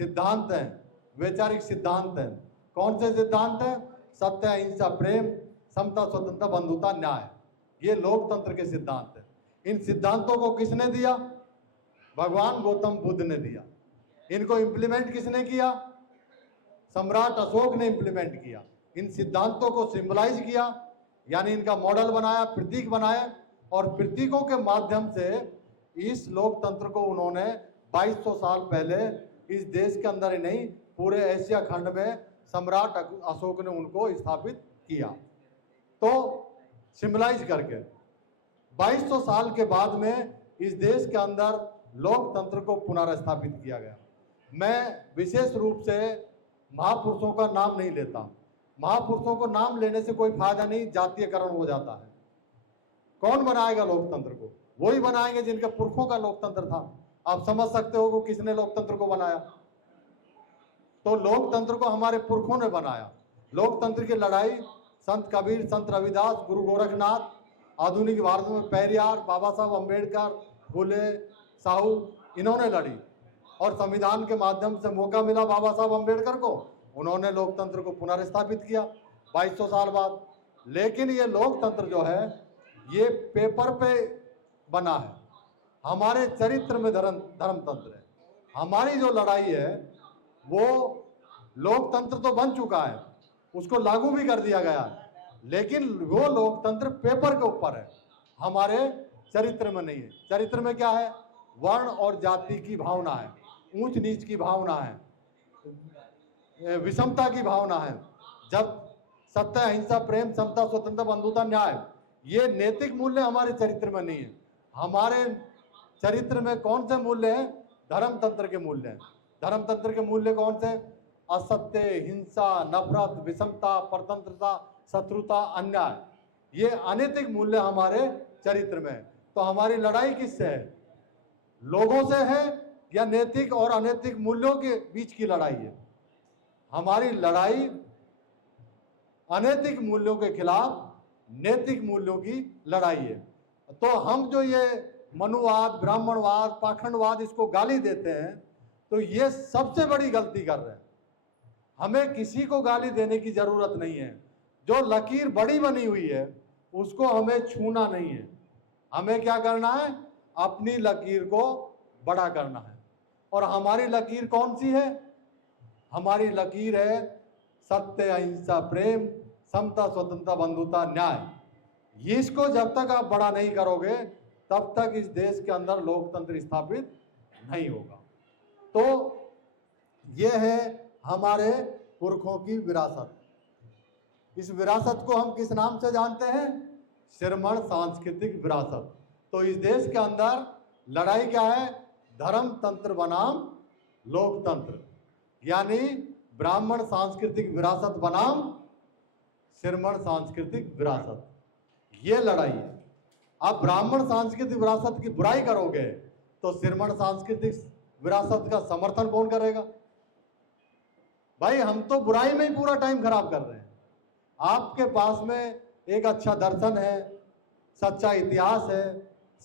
सिद्धांत हैं, वैचारिक सिद्धांत हैं। कौन से सिद्धांत हैं? सत्य, अहिंसा, प्रेम, समता, स्वतंत्रता, बंधुता, न्याय। ये लोकतंत्र के सिद्धांत हैं। इन सिद्धांतों को किसने दिया? भगवान गौतम बुद्ध ने दिया। इनको इंप्लीमेंट किसने किया? सम्राट अशोक ने इंप्लीमेंट किया। इन सिद्धांतों को सिंबलाइज किया, यानी इनका मॉडल बनाया, प्रतीक बनाया, और प्रतीकों के माध्यम से इस लोकतंत्र को उन्होंने 2200 साल पहले इस देश के अंदर ही नहीं, पूरे एशिया खंड में सम्राट अशोक ने उनको स्थापित किया। तो सिंबलाइज करके 2200 साल के बाद में इस देश के अंदर लोकतंत्र को पुनर्स्थापित किया गया। मैं विशेष रूप से महापुरुषों का नाम नहीं लेता। महापुरुषों को नाम लेने से कोई फायदा नहीं, जातीयकरण हो जाता है। कौन बनाएगा लोकतंत्र को? वही बनाएंगे जिनके पुरखों का लोकतंत्र था। आप समझ सकते हो कि किसने लोकतंत्र को बनाया। तो लोकतंत्र को हमारे पुरखों ने बनाया। लोकतंत्र की लड़ाई संत कबीर, संत रविदास, गुरु गोरखनाथ, आधुनिक भारत में पेरियार, बाबा साहब अम्बेडकर, फुले, साहू, इन्होंने लड़ी, और संविधान के माध्यम से मौका मिला बाबा साहब अम्बेडकर को, उन्होंने लोकतंत्र को पुनर्स्थापित किया 2200 साल बाद। लेकिन ये लोकतंत्र जो है ये पेपर पे बना है, हमारे चरित्र में धर्मतंत्र है। हमारी जो लड़ाई है वो लोकतंत्र तो बन चुका है, उसको लागू भी कर दिया गया है, लेकिन वो लोकतंत्र पेपर के ऊपर है, हमारे चरित्र में नहीं है। चरित्र में क्या है? वर्ण और जाति की भावना है, ऊंच नीच की भावना है, विषमता की भावना है। जब सत्य, अहिंसा, प्रेम, समता, स्वतंत्रता, बंधुता, न्याय, ये नैतिक मूल्य हमारे चरित्र में नहीं है। हमारे चरित्र में कौन से मूल्य हैं? धर्मतंत्र के मूल्य हैं। धर्मतंत्र के मूल्य कौन से? असत्य, हिंसा, नफरत, विषमता, परतंत्रता, शत्रुता, अन्याय, ये अनैतिक मूल्य हमारे चरित्र में है। तो हमारी लड़ाई किससे है? लोगों से है या नैतिक और अनैतिक मूल्यों के बीच की लड़ाई है? हमारी लड़ाई अनैतिक मूल्यों के खिलाफ नैतिक मूल्यों की लड़ाई है। तो हम जो ये मनुवाद, ब्राह्मणवाद, पाखंडवाद इसको गाली देते हैं, तो ये सबसे बड़ी गलती कर रहे हैं। हमें किसी को गाली देने की जरूरत नहीं है। जो लकीर बड़ी बनी हुई है उसको हमें छूना नहीं है। हमें क्या करना है? अपनी लकीर को बड़ा करना है। और हमारी लकीर कौन सी है? हमारी लकीर है सत्य, अहिंसा, प्रेम, समता, स्वतंत्रता, बंधुता, न्याय। इसको जब तक आप बड़ा नहीं करोगे तब तक इस देश के अंदर लोकतंत्र स्थापित नहीं होगा। तो यह है हमारे पुरखों की विरासत। इस विरासत को हम किस नाम से जानते हैं? श्रमण सांस्कृतिक विरासत। तो इस देश के अंदर लड़ाई क्या है? धर्मतंत्र बनाम लोकतंत्र, यानी ब्राह्मण सांस्कृतिक विरासत बनाम श्रमण सांस्कृतिक विरासत, ये लड़ाई है। आप ब्राह्मण सांस्कृतिक विरासत की बुराई करोगे तो श्रमण सांस्कृतिक विरासत का समर्थन कौन करेगा? भाई हम तो बुराई में ही पूरा टाइम खराब कर रहे हैं। आपके पास में एक अच्छा दर्शन है, सच्चा इतिहास है,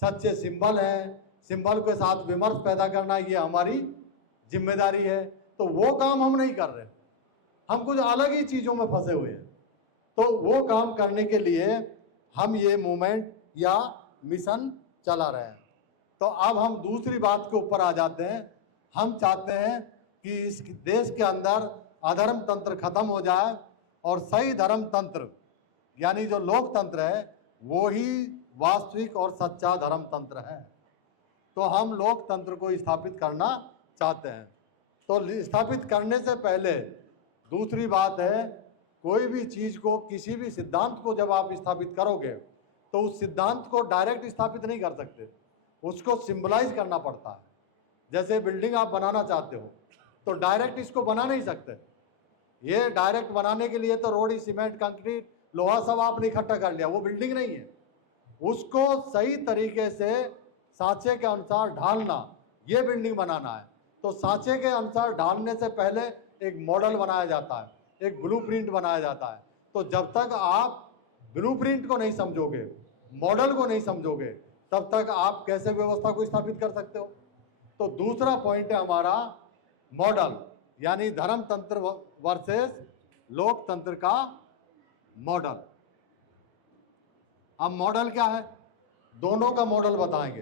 सच्चे सिंबल है, सिंबल के साथ विमर्श पैदा करना ये हमारी जिम्मेदारी है, तो वो काम हम नहीं कर रहे, हम कुछ अलग ही चीजों में फंसे हुए हैं। तो वो काम करने के लिए हम ये मूवमेंट या मिशन चला रहे हैं। तो अब हम दूसरी बात के ऊपर आ जाते हैं। हम चाहते हैं कि इस देश के अंदर अधर्म तंत्र खत्म हो जाए और सही धर्म तंत्र यानी जो लोकतंत्र है वो ही वास्तविक और सच्चा धर्म तंत्र है। तो हम लोकतंत्र को स्थापित करना चाहते हैं। तो स्थापित करने से पहले दूसरी बात है, कोई भी चीज को, किसी भी सिद्धांत को जब आप स्थापित करोगे तो उस सिद्धांत को डायरेक्ट स्थापित नहीं कर सकते, उसको सिंबलाइज करना पड़ता है। जैसे बिल्डिंग आप बनाना चाहते हो तो डायरेक्ट इसको बना नहीं सकते। ये डायरेक्ट बनाने के लिए तो रोड, सीमेंट, कंक्रीट, लोहा सब आपने इकट्ठा कर लिया, वो बिल्डिंग नहीं है। उसको सही तरीके से सांचे के अनुसार ढालना, ये बिल्डिंग बनाना है। तो सांचे के अनुसार ढालने से पहले एक मॉडल बनाया जाता है, एक ब्लूप्रिंट बनाया जाता है। तो जब तक आप ब्लूप्रिंट को नहीं समझोगे, मॉडल को नहीं समझोगे, तब तक आप कैसे व्यवस्था को स्थापित कर सकते हो? तो दूसरा पॉइंट है हमारा मॉडल, यानी धर्म तंत्र वर्सेस लोकतंत्र का मॉडल। अब मॉडल क्या है? दोनों का मॉडल बताएंगे,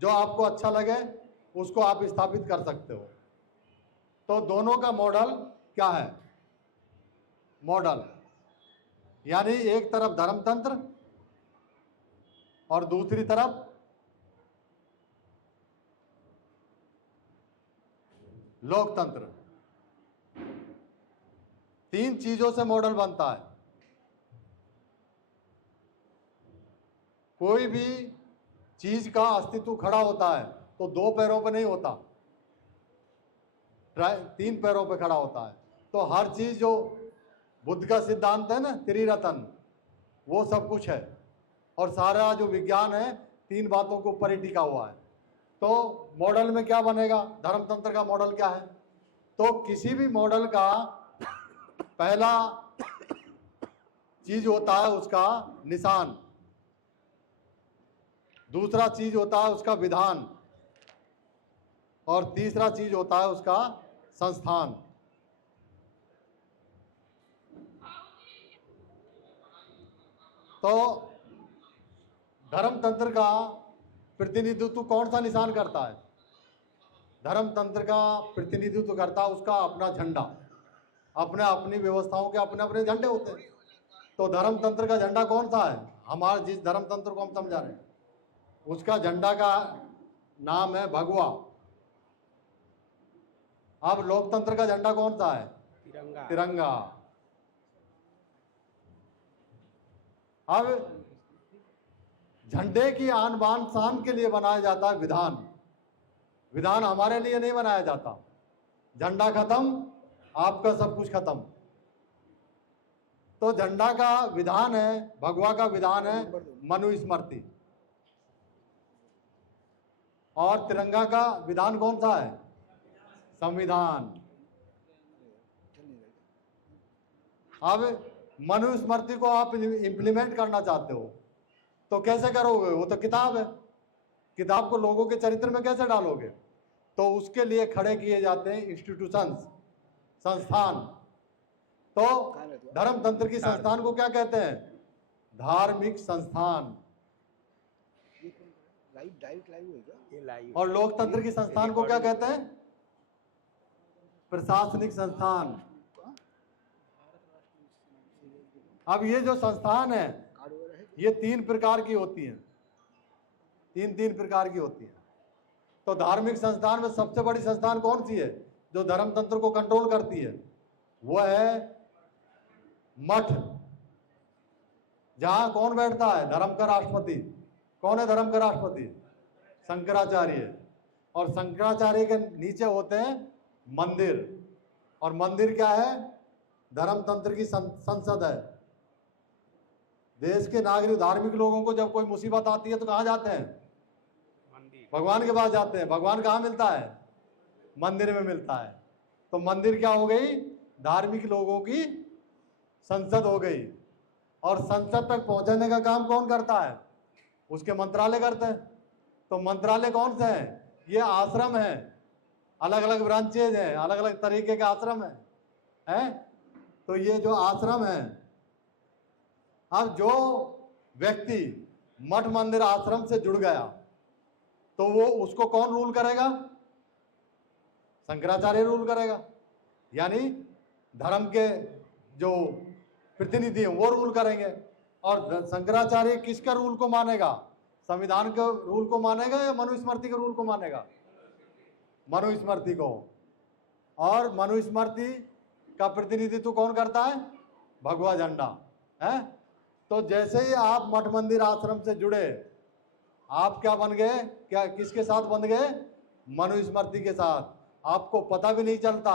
जो आपको अच्छा लगे उसको आप स्थापित कर सकते हो। तो दोनों का मॉडल क्या है? मॉडल यानी एक तरफ धर्म तंत्र और दूसरी तरफ लोकतंत्र। तीन चीजों से मॉडल बनता है। कोई भी चीज का अस्तित्व खड़ा होता है तो दो पैरों पर नहीं होता, तीन पैरों पर खड़ा होता है। तो हर चीज, जो बुद्ध का सिद्धांत है ना, त्रिरत्न, वो सब कुछ है। और सारा जो विज्ञान है तीन बातों के ऊपर ही टिका हुआ है। तो मॉडल में क्या बनेगा? धर्मतंत्र का मॉडल क्या है? तो किसी भी मॉडल का पहला चीज होता है उसका निशान, दूसरा चीज होता है उसका विधान, और तीसरा चीज होता है उसका संस्थान। तो धर्मतंत्र का प्रतिनिधित्व कौन सा निशान करता है? धर्मतंत्र का प्रतिनिधित्व करता है उसका अपना झंडा। अपनी व्यवस्थाओं के अपने अपने झंडे होते हैं। तो धर्मतंत्र का झंडा कौन सा है? हमारा जिस धर्मतंत्र को हम समझा रहे हैं उसका झंडा का नाम है भगवा। अब लोकतंत्र का झंडा कौन सा है? तिरंगा। अब झंडे की आन बान शान के लिए बनाया जाता है विधान। विधान हमारे लिए नहीं बनाया जाता। झंडा खत्म, आपका सब कुछ खत्म। तो झंडा का विधान है, भगवा का विधान है मनुस्मृति। और तिरंगा का विधान कौन सा है? संविधान। अब मनुस्मृति को आप इंप्लीमेंट करना चाहते हो तो कैसे करोगे? वो तो किताब है, किताब को लोगों के चरित्र में कैसे डालोगे? तो उसके लिए खड़े किए जाते हैं इंस्टीट्यूशंस, संस्थान। तो धर्मतंत्र की संस्थान को क्या कहते हैं? धार्मिक संस्थान। और लोकतंत्र की संस्थान को क्या कहते हैं? प्रशासनिक संस्थान। अब ये जो संस्थान है ये तीन प्रकार की होती हैं, तीन प्रकार की होती हैं। तो धार्मिक संस्थान में सबसे बड़ी संस्थान कौन सी है जो धर्मतंत्र को कंट्रोल करती है? वो है मठ। जहां कौन बैठता है? धर्म का राष्ट्रपति। कौन है धर्म का राष्ट्रपति? शंकराचार्य। और शंकराचार्य के नीचे होते हैं मंदिर। और मंदिर क्या है? धर्मतंत्र की संसद है। देश के नागरिक, धार्मिक लोगों को जब कोई मुसीबत आती है तो कहाँ जाते हैं? भगवान के पास जाते हैं। भगवान कहाँ मिलता है? मंदिर में मिलता है। तो मंदिर क्या हो गई? धार्मिक लोगों की संसद हो गई। और संसद तक पहुंचाने का काम कौन करता है? उसके मंत्रालय करते हैं। तो मंत्रालय कौन से हैं? ये आश्रम है, अलग अलग ब्रांचेज हैं, अलग अलग तरीके के आश्रम हैं। तो ये जो आश्रम है, अब जो व्यक्ति मठ मंदिर आश्रम से जुड़ गया तो वो उसको कौन रूल करेगा? शंकराचार्य रूल करेगा। यानी धर्म के जो प्रतिनिधि हैं वो रूल करेंगे। और शंकराचार्य किसका रूल को मानेगा? संविधान के रूल को मानेगा या मनुस्मृति के रूल को मानेगा? मनुस्मृति को। और मनुस्मृति का प्रतिनिधित्व कौन करता है? भगवा झंडा है। तो जैसे ही आप मठ मंदिर आश्रम से जुड़े, आप क्या बन गए? क्या किसके साथ बन गए? मनुस्मृति के साथ। आपको पता भी नहीं चलता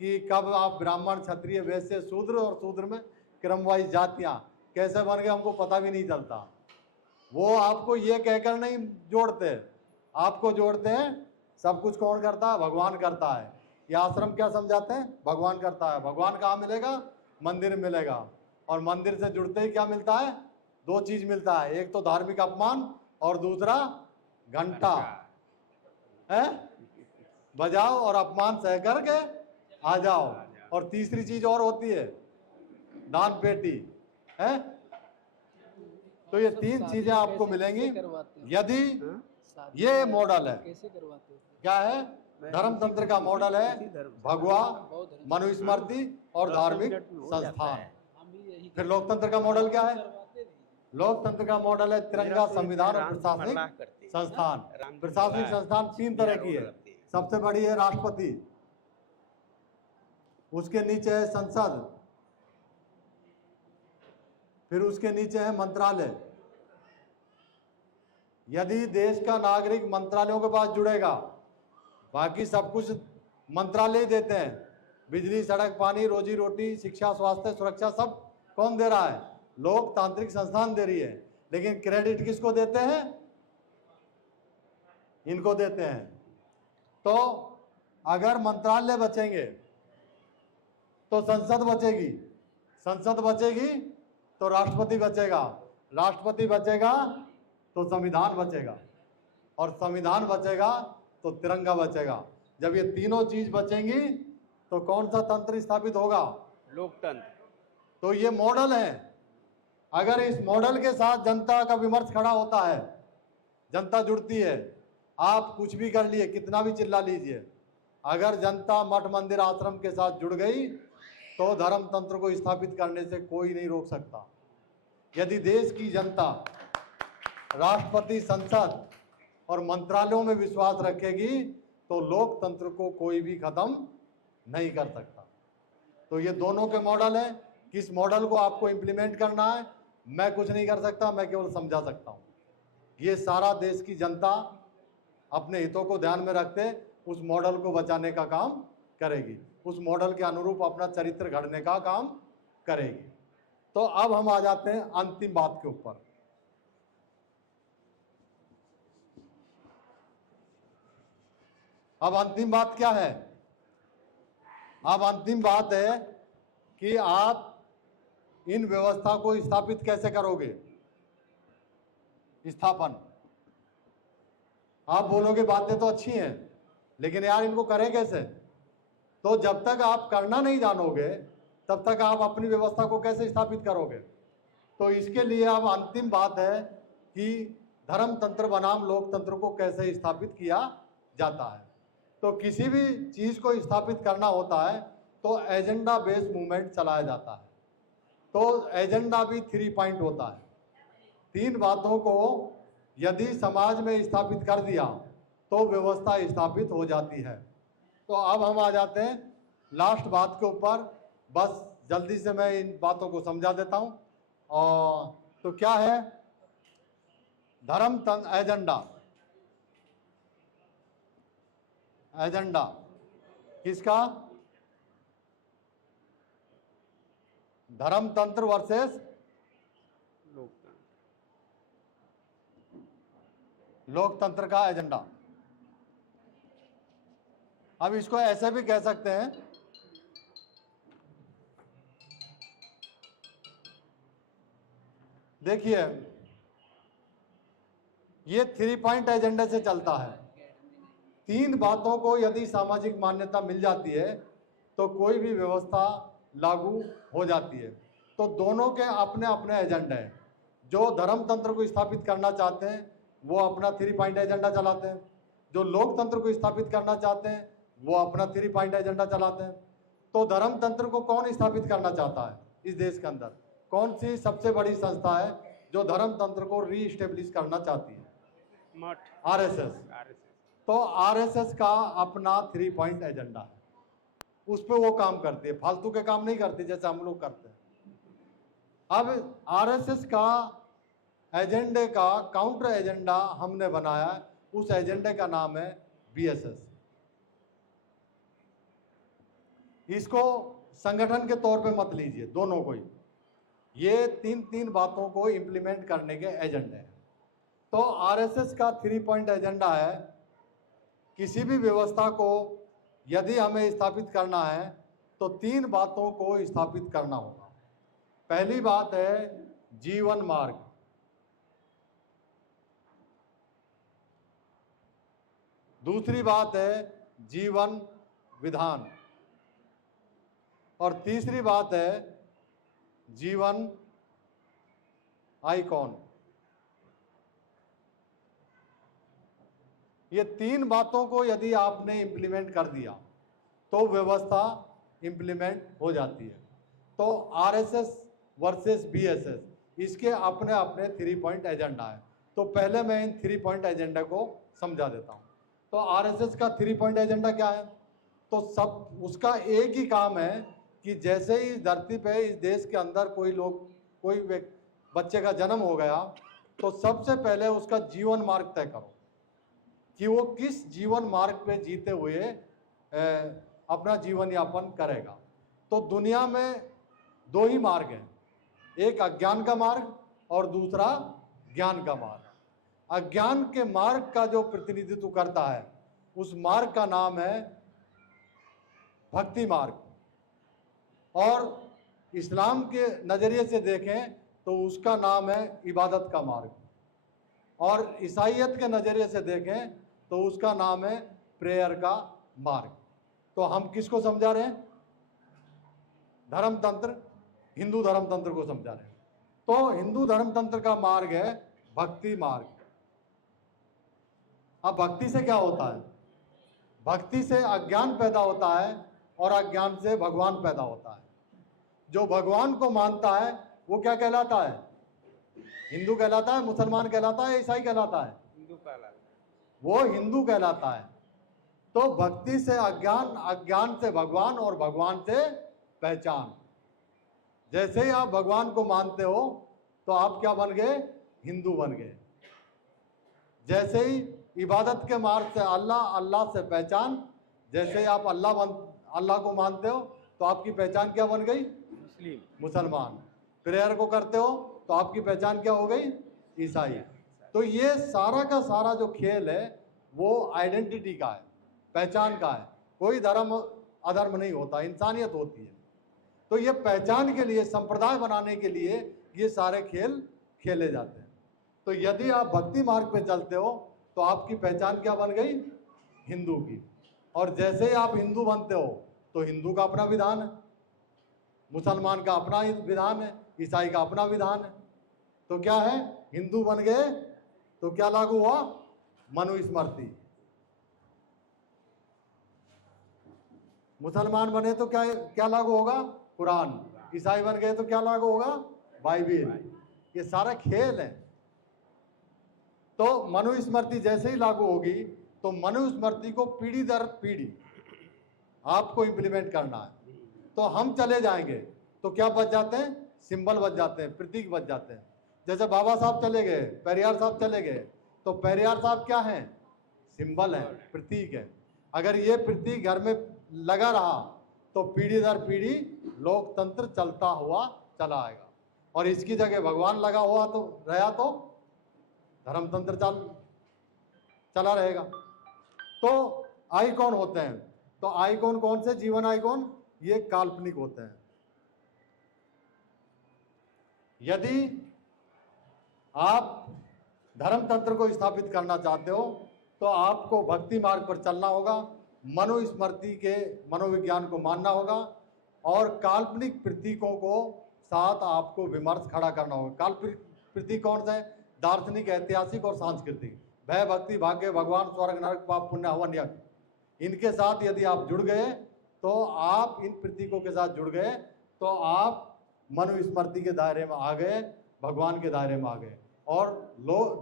कि कब आप ब्राह्मण, क्षत्रिय, वैश्य, शूद्र, और शूद्र में क्रमवाइज जातियां कैसे बन गए हमको पता भी नहीं चलता। वो आपको ये कहकर नहीं जोड़ते, आपको जोड़ते हैं। सब कुछ कौन करता है? भगवान करता है। ये आश्रम क्या समझाते हैं? भगवान करता है। भगवान कहाँ मिलेगा? मंदिर में मिलेगा। और मंदिर से जुड़ते ही क्या मिलता है? दो चीज मिलता है, एक तो धार्मिक अपमान और दूसरा घंटा है, बजाओ और अपमान सह करके आ जाओ। और तीसरी चीज और होती है, दान पेटी है। तो ये तीन चीजें आपको मिलेंगी यदि ये मॉडल है। क्या है? धर्म तंत्र का मॉडल है भगवा, मनुस्मृति और धार्मिक संस्थान। फिर लोकतंत्र का मॉडल क्या है? लोकतंत्र का मॉडल है तिरंगा, संविधान और प्रशासनिक संस्थान। प्रशासनिक संस्थान तीन तरह की है। सबसे बड़ी है राष्ट्रपति, उसके नीचे है संसद, फिर उसके नीचे है मंत्रालय। यदि देश का नागरिक मंत्रालयों के पास जुड़ेगा, बाकी सब कुछ मंत्रालय देते हैं, बिजली, सड़क, पानी, रोजी रोटी, शिक्षा, स्वास्थ्य, सुरक्षा, सब कौन दे रहा है? लोकतांत्रिक संस्थान दे रही है। लेकिन क्रेडिट किसको देते हैं? इनको देते हैं। तो अगर मंत्रालय बचेंगे तो संसद बचेगी, संसद बचेगी तो राष्ट्रपति बचेगा, राष्ट्रपति बचेगा तो संविधान बचेगा, और संविधान बचेगा तो तिरंगा बचेगा। जब ये तीनों चीज बचेंगी तो कौन सा तंत्र स्थापित होगा? लोकतंत्र। तो ये मॉडल है। अगर इस मॉडल के साथ जनता का विमर्श खड़ा होता है, जनता जुड़ती है, आप कुछ भी कर लिए, कितना भी चिल्ला लीजिए, अगर जनता मठ मंदिर आश्रम के साथ जुड़ गई तो धर्म तंत्र को स्थापित करने से कोई नहीं रोक सकता। यदि देश की जनता राष्ट्रपति, संसद और मंत्रालयों में विश्वास रखेगी तो लोकतंत्र को कोई भी खत्म नहीं कर सकता। तो ये दोनों के मॉडल है। किस मॉडल को आपको इंप्लीमेंट करना है मैं कुछ नहीं कर सकता, मैं केवल समझा सकता हूँ। ये सारा देश की जनता अपने हितों को ध्यान में रखते उस मॉडल को बचाने का काम करेगी, उस मॉडल के अनुरूप अपना चरित्र गढ़ने का काम करेगी। तो अब हम आ जाते हैं अंतिम बात के ऊपर। अब अंतिम बात क्या है? अब अंतिम बात है कि आप इन व्यवस्था को स्थापित कैसे करोगे? स्थापन। आप बोलोगे बातें तो अच्छी हैं, लेकिन यार इनको करें कैसे? तो जब तक आप करना नहीं जानोगे तब तक आप अपनी व्यवस्था को कैसे स्थापित करोगे? तो इसके लिए अब अंतिम बात है कि धर्म तंत्र बनाम लोकतंत्र को कैसे स्थापित किया जाता है। तो किसी भी चीज को स्थापित करना होता है तो एजेंडा बेस्ड मूवमेंट चलाया जाता है। तो एजेंडा भी 3 पॉइंट होता है। 3 बातों को यदि समाज में स्थापित कर दिया तो व्यवस्था स्थापित हो जाती है। तो अब हम आ जाते हैं लास्ट बात के ऊपर। बस जल्दी से मैं इन बातों को समझा देता हूं। और तो क्या है धर्म तंत्र एजेंडा? एजेंडा किसका? धर्म तंत्र वर्सेस लोकतंत्र का एजेंडा। अब इसको ऐसे भी कह सकते हैं, देखिए ये 3 पॉइंट एजेंडे से चलता है। 3 बातों को यदि सामाजिक मान्यता मिल जाती है तो कोई भी व्यवस्था लागू हो जाती है। तो दोनों के अपने अपने एजेंडे हैं। जो धर्मतंत्र को स्थापित करना चाहते हैं वो अपना 3 पॉइंट एजेंडा चलाते हैं, जो लोकतंत्र को स्थापित करना चाहते हैं वो अपना 3 पॉइंट एजेंडा चलाते हैं। तो धर्मतंत्र को कौन स्थापित करना चाहता है इस देश के अंदर? कौन सी सबसे बड़ी संस्था है जो धर्मतंत्र को रीइस्टेब्लिश करना चाहती है? आरएसएस। तो आरएसएस का अपना 3 पॉइंट एजेंडा है, उस पर वो काम करती है, फालतू के काम नहीं करती जैसे हम लोग करते हैं। अब आरएसएस का एजेंडे का काउंटर एजेंडा हमने बनाया, उस एजेंडे का नाम है बीएसएस। इसको संगठन के तौर पे मत लीजिए, दोनों को ही, ये 3 बातों को इंप्लीमेंट करने के एजेंडे हैं। तो आरएसएस का 3 पॉइंट एजेंडा है, किसी भी व्यवस्था को यदि हमें स्थापित करना है तो 3 बातों को स्थापित करना होगा। पहली बात है जीवन मार्ग, दूसरी बात है जीवन विधान, और तीसरी बात है जीवन आइकॉन। ये 3 बातों को यदि आपने इंप्लीमेंट कर दिया तो व्यवस्था इंप्लीमेंट हो जाती है। तो आरएसएस वर्सेस बीएसएस, इसके अपने अपने 3 पॉइंट एजेंडा है। तो पहले मैं इन 3 पॉइंट एजेंडा को समझा देता हूं। तो आरएसएस का 3 पॉइंट एजेंडा क्या है? तो सब उसका एक ही काम है कि जैसे ही इस धरती पे इस देश के अंदर कोई बच्चे का जन्म हो गया तो सबसे पहले उसका जीवन मार्ग तय करो कि वो किस जीवन मार्ग पे जीते हुए अपना जीवन यापन करेगा। तो दुनिया में 2 ही मार्ग हैं, एक अज्ञान का मार्ग और दूसरा ज्ञान का मार्ग। अज्ञान के मार्ग का जो प्रतिनिधित्व करता है उस मार्ग का नाम है भक्ति मार्ग, और इस्लाम के नज़रिए से देखें तो उसका नाम है इबादत का मार्ग, और ईसाईयत के नज़रिए से देखें तो उसका नाम है प्रेयर का मार्ग। तो हम किसको समझा रहे हैं? धर्मतंत्र, हिंदू धर्मतंत्र को समझा रहे हैं। तो हिंदू धर्मतंत्र का मार्ग है भक्ति मार्ग। अब भक्ति से क्या होता है? भक्ति से अज्ञान पैदा होता है और अज्ञान से भगवान पैदा होता है। जो भगवान को मानता है वो क्या कहलाता है? हिंदू कहलाता है, मुसलमान कहलाता है, ईसाई कहलाता है? हिंदू कहलाता है। वो हिंदू कहलाता है। तो भक्ति से अज्ञान, अज्ञान से भगवान और भगवान से पहचान। जैसे ही आप भगवान को मानते हो तो आप क्या बन गए? हिंदू बन गए। जैसे ही इबादत के मार्ग से अल्लाह, अल्लाह से पहचान, जैसे ही आप अल्लाह को मानते हो तो आपकी पहचान क्या बन गई? मुसलमान। प्रेयर को करते हो तो आपकी पहचान क्या हो गई? ईसाई। तो ये सारा का सारा जो खेल है वो आइडेंटिटी का है, पहचान का है। कोई धर्म अधर्म नहीं होता, इंसानियत होती है। तो ये पहचान के लिए, संप्रदाय बनाने के लिए ये सारे खेल खेले जाते हैं। तो यदि आप भक्ति मार्ग पे चलते हो तो आपकी पहचान क्या बन गई? हिंदू की। और जैसे ही आप हिंदू बनते हो तो हिंदू का अपना विधान है, मुसलमान का अपना विधान है, ईसाई का अपना विधान है। तो क्या है? हिंदू बन गए तो क्या लागू हुआ? मनुस्मृति। मुसलमान बने तो क्या लागू होगा? कुरान। ईसाई बन गए तो क्या लागू होगा? बाइबिल। ये सारा खेल है। तो मनुस्मृति जैसे ही लागू होगी तो मनुस्मृति को पीढ़ी दर पीढ़ी आपको इंप्लीमेंट करना है। तो हम चले जाएंगे तो क्या बच जाते हैं? सिंबल बच जाते हैं, प्रतीक बच जाते हैं। जैसे बाबा साहब चले गए, पेरियार साहब चले गए, तो पेरियार साहब क्या हैं? सिंबल है, प्रतीक है। अगर ये प्रतीक घर में लगा रहा तो पीढ़ी दर पीढ़ी लोकतंत्र चलता हुआ चला आएगा। और इसकी जगह भगवान लगा हुआ तो धर्मतंत्र चला रहेगा। तो आइकॉन होते हैं। तो आइकॉन कौन से जीवन आइकॉन? ये काल्पनिक होते हैं। यदि आप धर्म तंत्र को स्थापित करना चाहते हो तो आपको भक्ति मार्ग पर चलना होगा, मनुस्मृति के मनोविज्ञान को मानना होगा और काल्पनिक प्रतीकों को साथ आपको विमर्श खड़ा करना होगा। काल्पनिक प्रतीक कौन सा है? दार्शनिक, ऐतिहासिक और सांस्कृतिक। भय, भक्ति, भाग्य, भगवान, स्वर्ग, नरक, पाप, पुण्य, हवन, यज्ञ। इनके साथ यदि आप जुड़ गए तो आप इन प्रतीकों के साथ जुड़ गए तो आप मनुस्मृति के दायरे में आ गए, भगवान के दायरे में आ गए और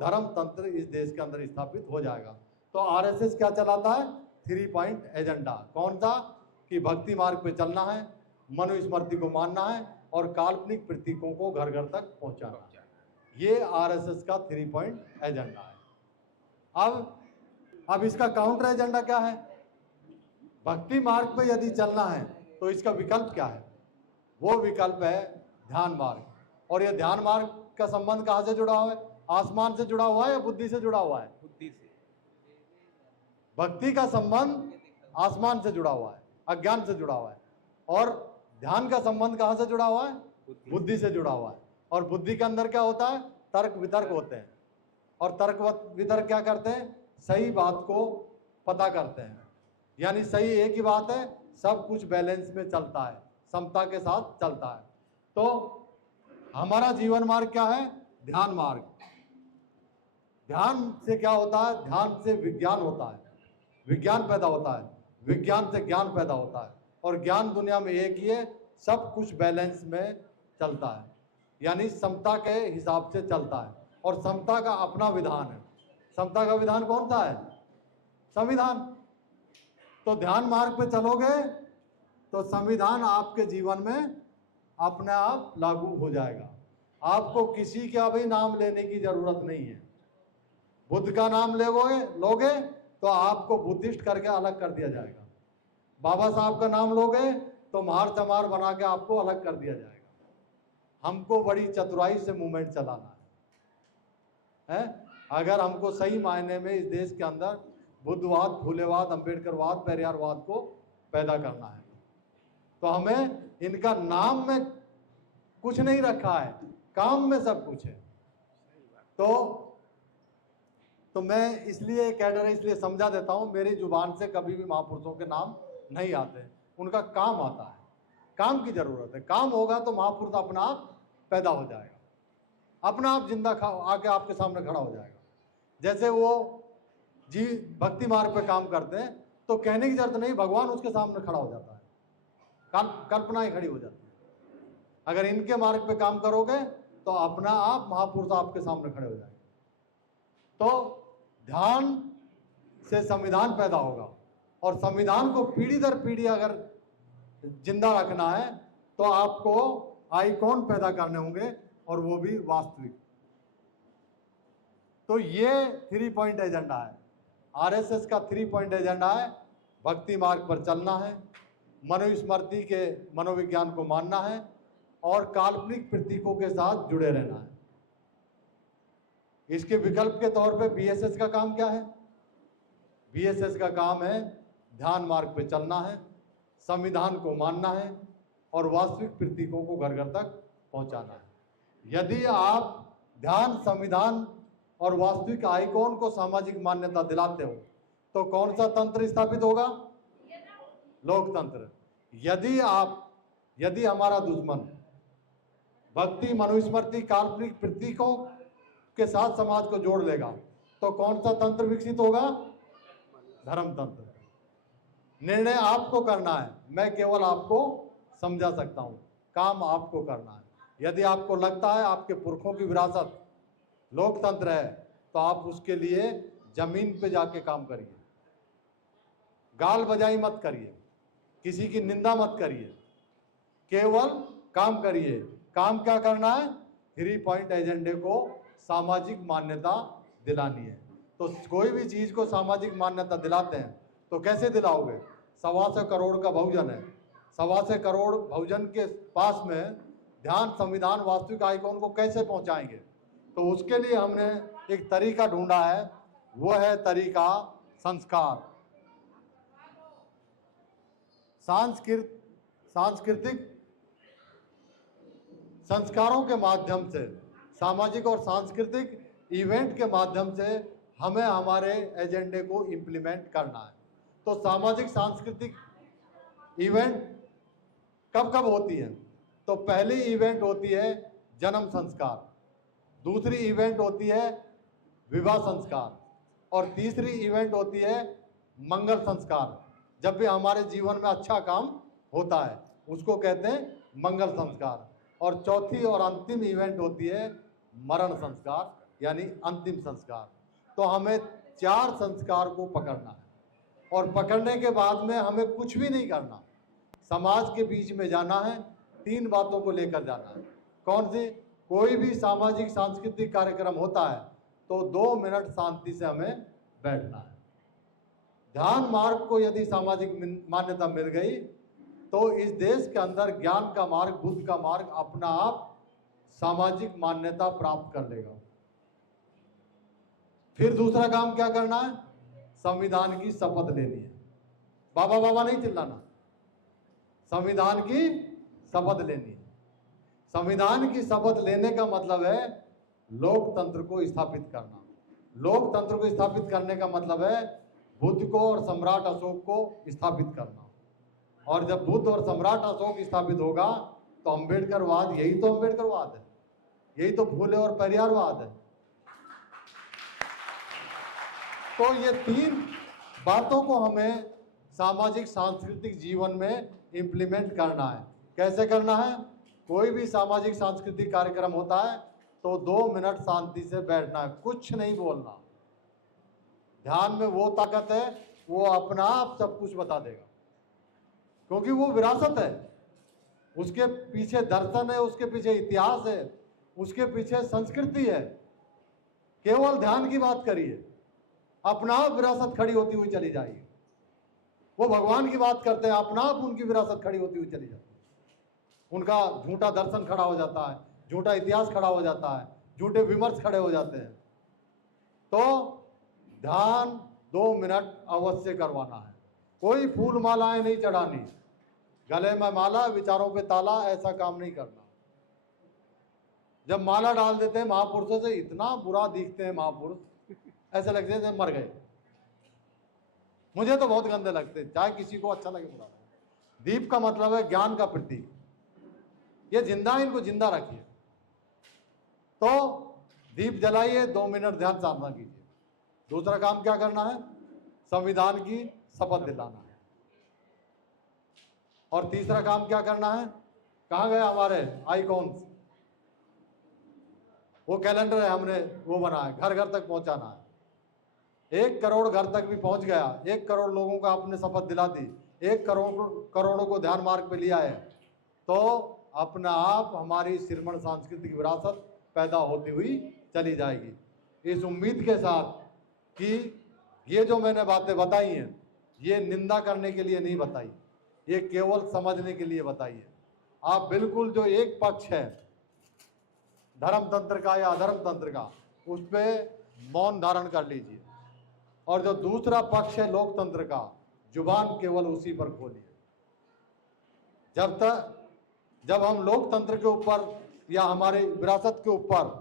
धर्म तंत्र इस देश के अंदर स्थापित हो जाएगा। तो आरएसएस क्या चलाता है? 3 पॉइंट एजेंडा। कौन सा? कि भक्ति मार्ग पे चलना है, मनुस्मृति को मानना है और काल्पनिक प्रतीकों को घर घर तक पहुंचाना है। ये आरएसएस का 3 पॉइंट एजेंडा है। अब इसका काउंटर एजेंडा क्या है? भक्ति मार्ग पे यदि चलना है तो इसका विकल्प क्या है? वो विकल्प है ध्यान मार्ग। और ये ध्यान मार्ग का संबंध कहां से जुड़ा हुआ है? आसमान से जुड़ा हुआ है या बुद्धि से जुड़ा हुआ है? बुद्धि से। भक्ति का संबंध आसमान से जुड़ा हुआ है, अज्ञान से जुड़ा हुआ है। और ध्यान का संबंध कहां से जुड़ा हुआ है? बुद्धि से जुड़ा हुआ है। और बुद्धि के अंदर क्या होता है? तर्क वितर्क होते हैं। और तर्क वितर्क क्या करते हैं? सही बात को पता करते हैं। यानी सही एक ही बात है, सब कुछ बैलेंस में चलता है, समता के साथ चलता है। तो हमारा जीवन मार्ग क्या है? ध्यान मार्ग। ध्यान से क्या होता है? ध्यान से विज्ञान होता है, विज्ञान पैदा होता है, विज्ञान से ज्ञान पैदा होता है और ज्ञान दुनिया में एक ही है, सब कुछ बैलेंस में चलता है, यानी समता के हिसाब से चलता है। और समता का अपना विधान है। समता का विधान कौन सा है? संविधान। तो ध्यान मार्ग पे चलोगे तो संविधान आपके जीवन में अपने आप लागू हो जाएगा। आपको किसी का भी नाम लेने की जरूरत नहीं है। बुद्ध का नाम लोगे तो आपको बुद्धिस्ट करके अलग कर दिया जाएगा। बाबा साहब का नाम लोगे तो महार चमार बना के आपको अलग कर दिया जाएगा। हमको बड़ी चतुराई से मूवमेंट चलाना है। अगर हमको सही मायने में इस देश के अंदर बुद्धवाद, फूलेवाद, अंबेडकरवाद, पेरियारवाद को पैदा करना है तो हमें इनका नाम में कुछ नहीं रखा है, काम में सब कुछ है। तो मैं इसलिए कैडर इसलिए समझा देता हूं, मेरी जुबान से कभी भी महापुरुषों के नाम नहीं आते। उनका काम आता है, काम की जरूरत है। काम होगा तो महापुरुष अपना आप पैदा हो जाएगा, अपना आप जिंदा आके आपके सामने खड़ा हो जाएगा। जैसे वो जी भक्ति मार्ग पे काम करते हैं तो कहने की जरूरत नहीं, भगवान उसके सामने खड़ा हो जाता है, कल्पनाएं खड़ी हो जाती है। अगर इनके मार्ग पे काम करोगे तो अपना आप महापुरुष आपके सामने खड़े हो जाएंगे। तो ध्यान से संविधान पैदा होगा और संविधान को पीढ़ी दर पीढ़ी अगर जिंदा रखना है तो आपको आइकॉन पैदा करने होंगे और वो भी वास्तविक। तो ये 3 पॉइंट एजेंडा है। आरएसएस का 3 पॉइंट एजेंडा है, भक्ति मार्ग पर चलना है, मनुस्मृति के मनोविज्ञान को मानना है और काल्पनिक प्रतीकों के साथ जुड़े रहना है। इसके विकल्प के तौर पे बीएसएस का काम क्या है? बीएसएस का काम है ध्यान मार्ग पे चलना है, संविधान को मानना है और वास्तविक प्रतीकों को घर घर तक पहुंचाना है। यदि आप ध्यान, संविधान और वास्तविक आइकॉन को सामाजिक मान्यता दिलाते हो तो कौन सा तंत्र स्थापित होगा? लोकतंत्र। यदि हमारा दुश्मन भक्ति, मनुस्मृति, काल्पनिक प्रतीकों के साथ समाज को जोड़ लेगा तो कौन सा तंत्र विकसित होगा? धर्म तंत्र। निर्णय आपको करना है, मैं केवल आपको समझा सकता हूं, काम आपको करना है। यदि आपको लगता है आपके पुरखों की विरासत लोकतंत्र है तो आप उसके लिए जमीन पे जाके काम करिए, गाल बजाई मत करिए, किसी की निंदा मत करिए, केवल काम करिए। काम क्या करना है? 3 पॉइंट एजेंडे को सामाजिक मान्यता दिलानी है। तो कोई भी चीज को सामाजिक मान्यता दिलाते हैं तो कैसे दिलाओगे? 125 करोड़ का बहुजन है, 125 करोड़ बहुजन के पास में ध्यान, संविधान, वास्तविक आइकॉन को कैसे पहुंचाएंगे? तो उसके लिए हमने एक तरीका ढूंढा है, वो है तरीका संस्कार। सांस्कृतिक संस्कारों के माध्यम से, सामाजिक और सांस्कृतिक इवेंट के माध्यम से हमें हमारे एजेंडे को इम्प्लीमेंट करना है। तो सामाजिक सांस्कृतिक इवेंट कब कब होती है? तो पहली इवेंट होती है जन्म संस्कार, दूसरी इवेंट होती है विवाह संस्कार और तीसरी इवेंट होती है मंगल संस्कार। जब भी हमारे जीवन में अच्छा काम होता है उसको कहते हैं मंगल संस्कार। और चौथी और अंतिम इवेंट होती है मरण संस्कार, यानी अंतिम संस्कार। तो हमें 4 संस्कार को पकड़ना है और पकड़ने के बाद में हमें कुछ भी नहीं करना, समाज के बीच में जाना है, 3 बातों को लेकर जाना है। कौन सी? कोई भी सामाजिक सांस्कृतिक कार्यक्रम होता है तो 2 मिनट शांति से हमें बैठना है। ध्यान मार्ग को यदि सामाजिक मान्यता मिल गई तो इस देश के अंदर ज्ञान का मार्ग, बुद्ध का मार्ग अपना आप सामाजिक मान्यता प्राप्त कर लेगा। फिर दूसरा काम क्या करना है? संविधान की शपथ लेनी है। बाबा बाबा नहीं चिल्लाना, संविधान की शपथ लेनी है। संविधान की शपथ लेने का मतलब है लोकतंत्र को स्थापित करना। लोकतंत्र को स्थापित करने का मतलब है बुद्ध को और सम्राट अशोक को स्थापित करना। और जब बुद्ध और सम्राट अशोक स्थापित होगा तो अम्बेडकरवाद, यही तो अम्बेडकरवाद है, यही तो फूले और परिवारवाद है। तो ये 3 बातों को हमें सामाजिक सांस्कृतिक जीवन में इम्प्लीमेंट करना है। कैसे करना है? कोई भी सामाजिक सांस्कृतिक कार्यक्रम होता है तो 2 मिनट शांति से बैठना है, कुछ नहीं बोलना। ध्यान में वो ताकत है, वो अपना आप सब कुछ बता देगा, क्योंकि वो विरासत है, उसके पीछे दर्शन है, उसके पीछे इतिहास है, उसके पीछे संस्कृति है। केवल ध्यान की बात करिए, अपना आप विरासत खड़ी होती हुई चली जाएगी। वो भगवान की बात करते हैं, अपना आप उनकी विरासत खड़ी होती हुई चली जाती है। उनका झूठा दर्शन खड़ा हो जाता है, झूठा इतिहास खड़ा हो जाता है, झूठे विमर्श खड़े हो जाते हैं। तो ध्यान 2 मिनट अवश्य करवाना है। कोई फूल मालाएं नहीं चढ़ानी, गले में माला विचारों पे ताला, ऐसा काम नहीं करना। जब माला डाल देते हैं महापुरुषों से, इतना बुरा दिखते हैं महापुरुष, ऐसे लगते हैं मर गए। मुझे तो बहुत गंदे लगते हैं, चाहे किसी को अच्छा लगे बुरा लगे। दीप का मतलब है ज्ञान का प्रतीक, ये जिंदा, इनको जिंदा रखिए। तो दीप जलाइए, 2 मिनट ध्यान साधना कीजिए। दूसरा काम क्या करना है? संविधान की शपथ दिलाना है। और तीसरा काम क्या करना है? कहाँ गए हमारे आइकॉन्स? वो कैलेंडर है, हमने वो बनाया, घर घर तक पहुंचाना है। 1 करोड़ घर तक भी पहुंच गया, 1 करोड़ लोगों को आपने शपथ दिला दी, 1 करोड़ों को ध्यान मार्ग पे लिया है, तो अपना आप हमारी श्रीमण सांस्कृतिक विरासत पैदा होती हुई चली जाएगी। इस उम्मीद के साथ कि ये जो मैंने बातें बताई हैं, ये निंदा करने के लिए नहीं बताई, ये केवल समझने के लिए बताई है। आप बिल्कुल जो एक पक्ष है धर्म तंत्र का या अधर्म तंत्र का, उस पर मौन धारण कर लीजिए, और जो दूसरा पक्ष है लोकतंत्र का, जुबान केवल उसी पर खोलिए। जब हम लोकतंत्र के ऊपर या हमारे विरासत के ऊपर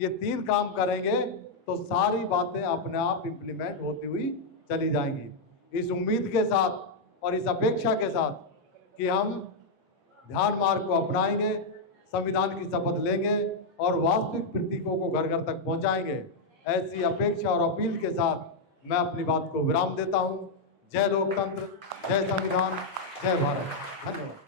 ये 3 काम करेंगे तो सारी बातें अपने आप इम्प्लीमेंट होती हुई चली जाएंगी। इस उम्मीद के साथ और इस अपेक्षा के साथ कि हम ध्यान मार्ग को अपनाएंगे, संविधान की शपथ लेंगे और वास्तविक प्रतीकों को घर घर तक पहुंचाएंगे, ऐसी अपेक्षा और अपील के साथ मैं अपनी बात को विराम देता हूं। जय लोकतंत्र, जय संविधान, जय भारत। धन्यवाद।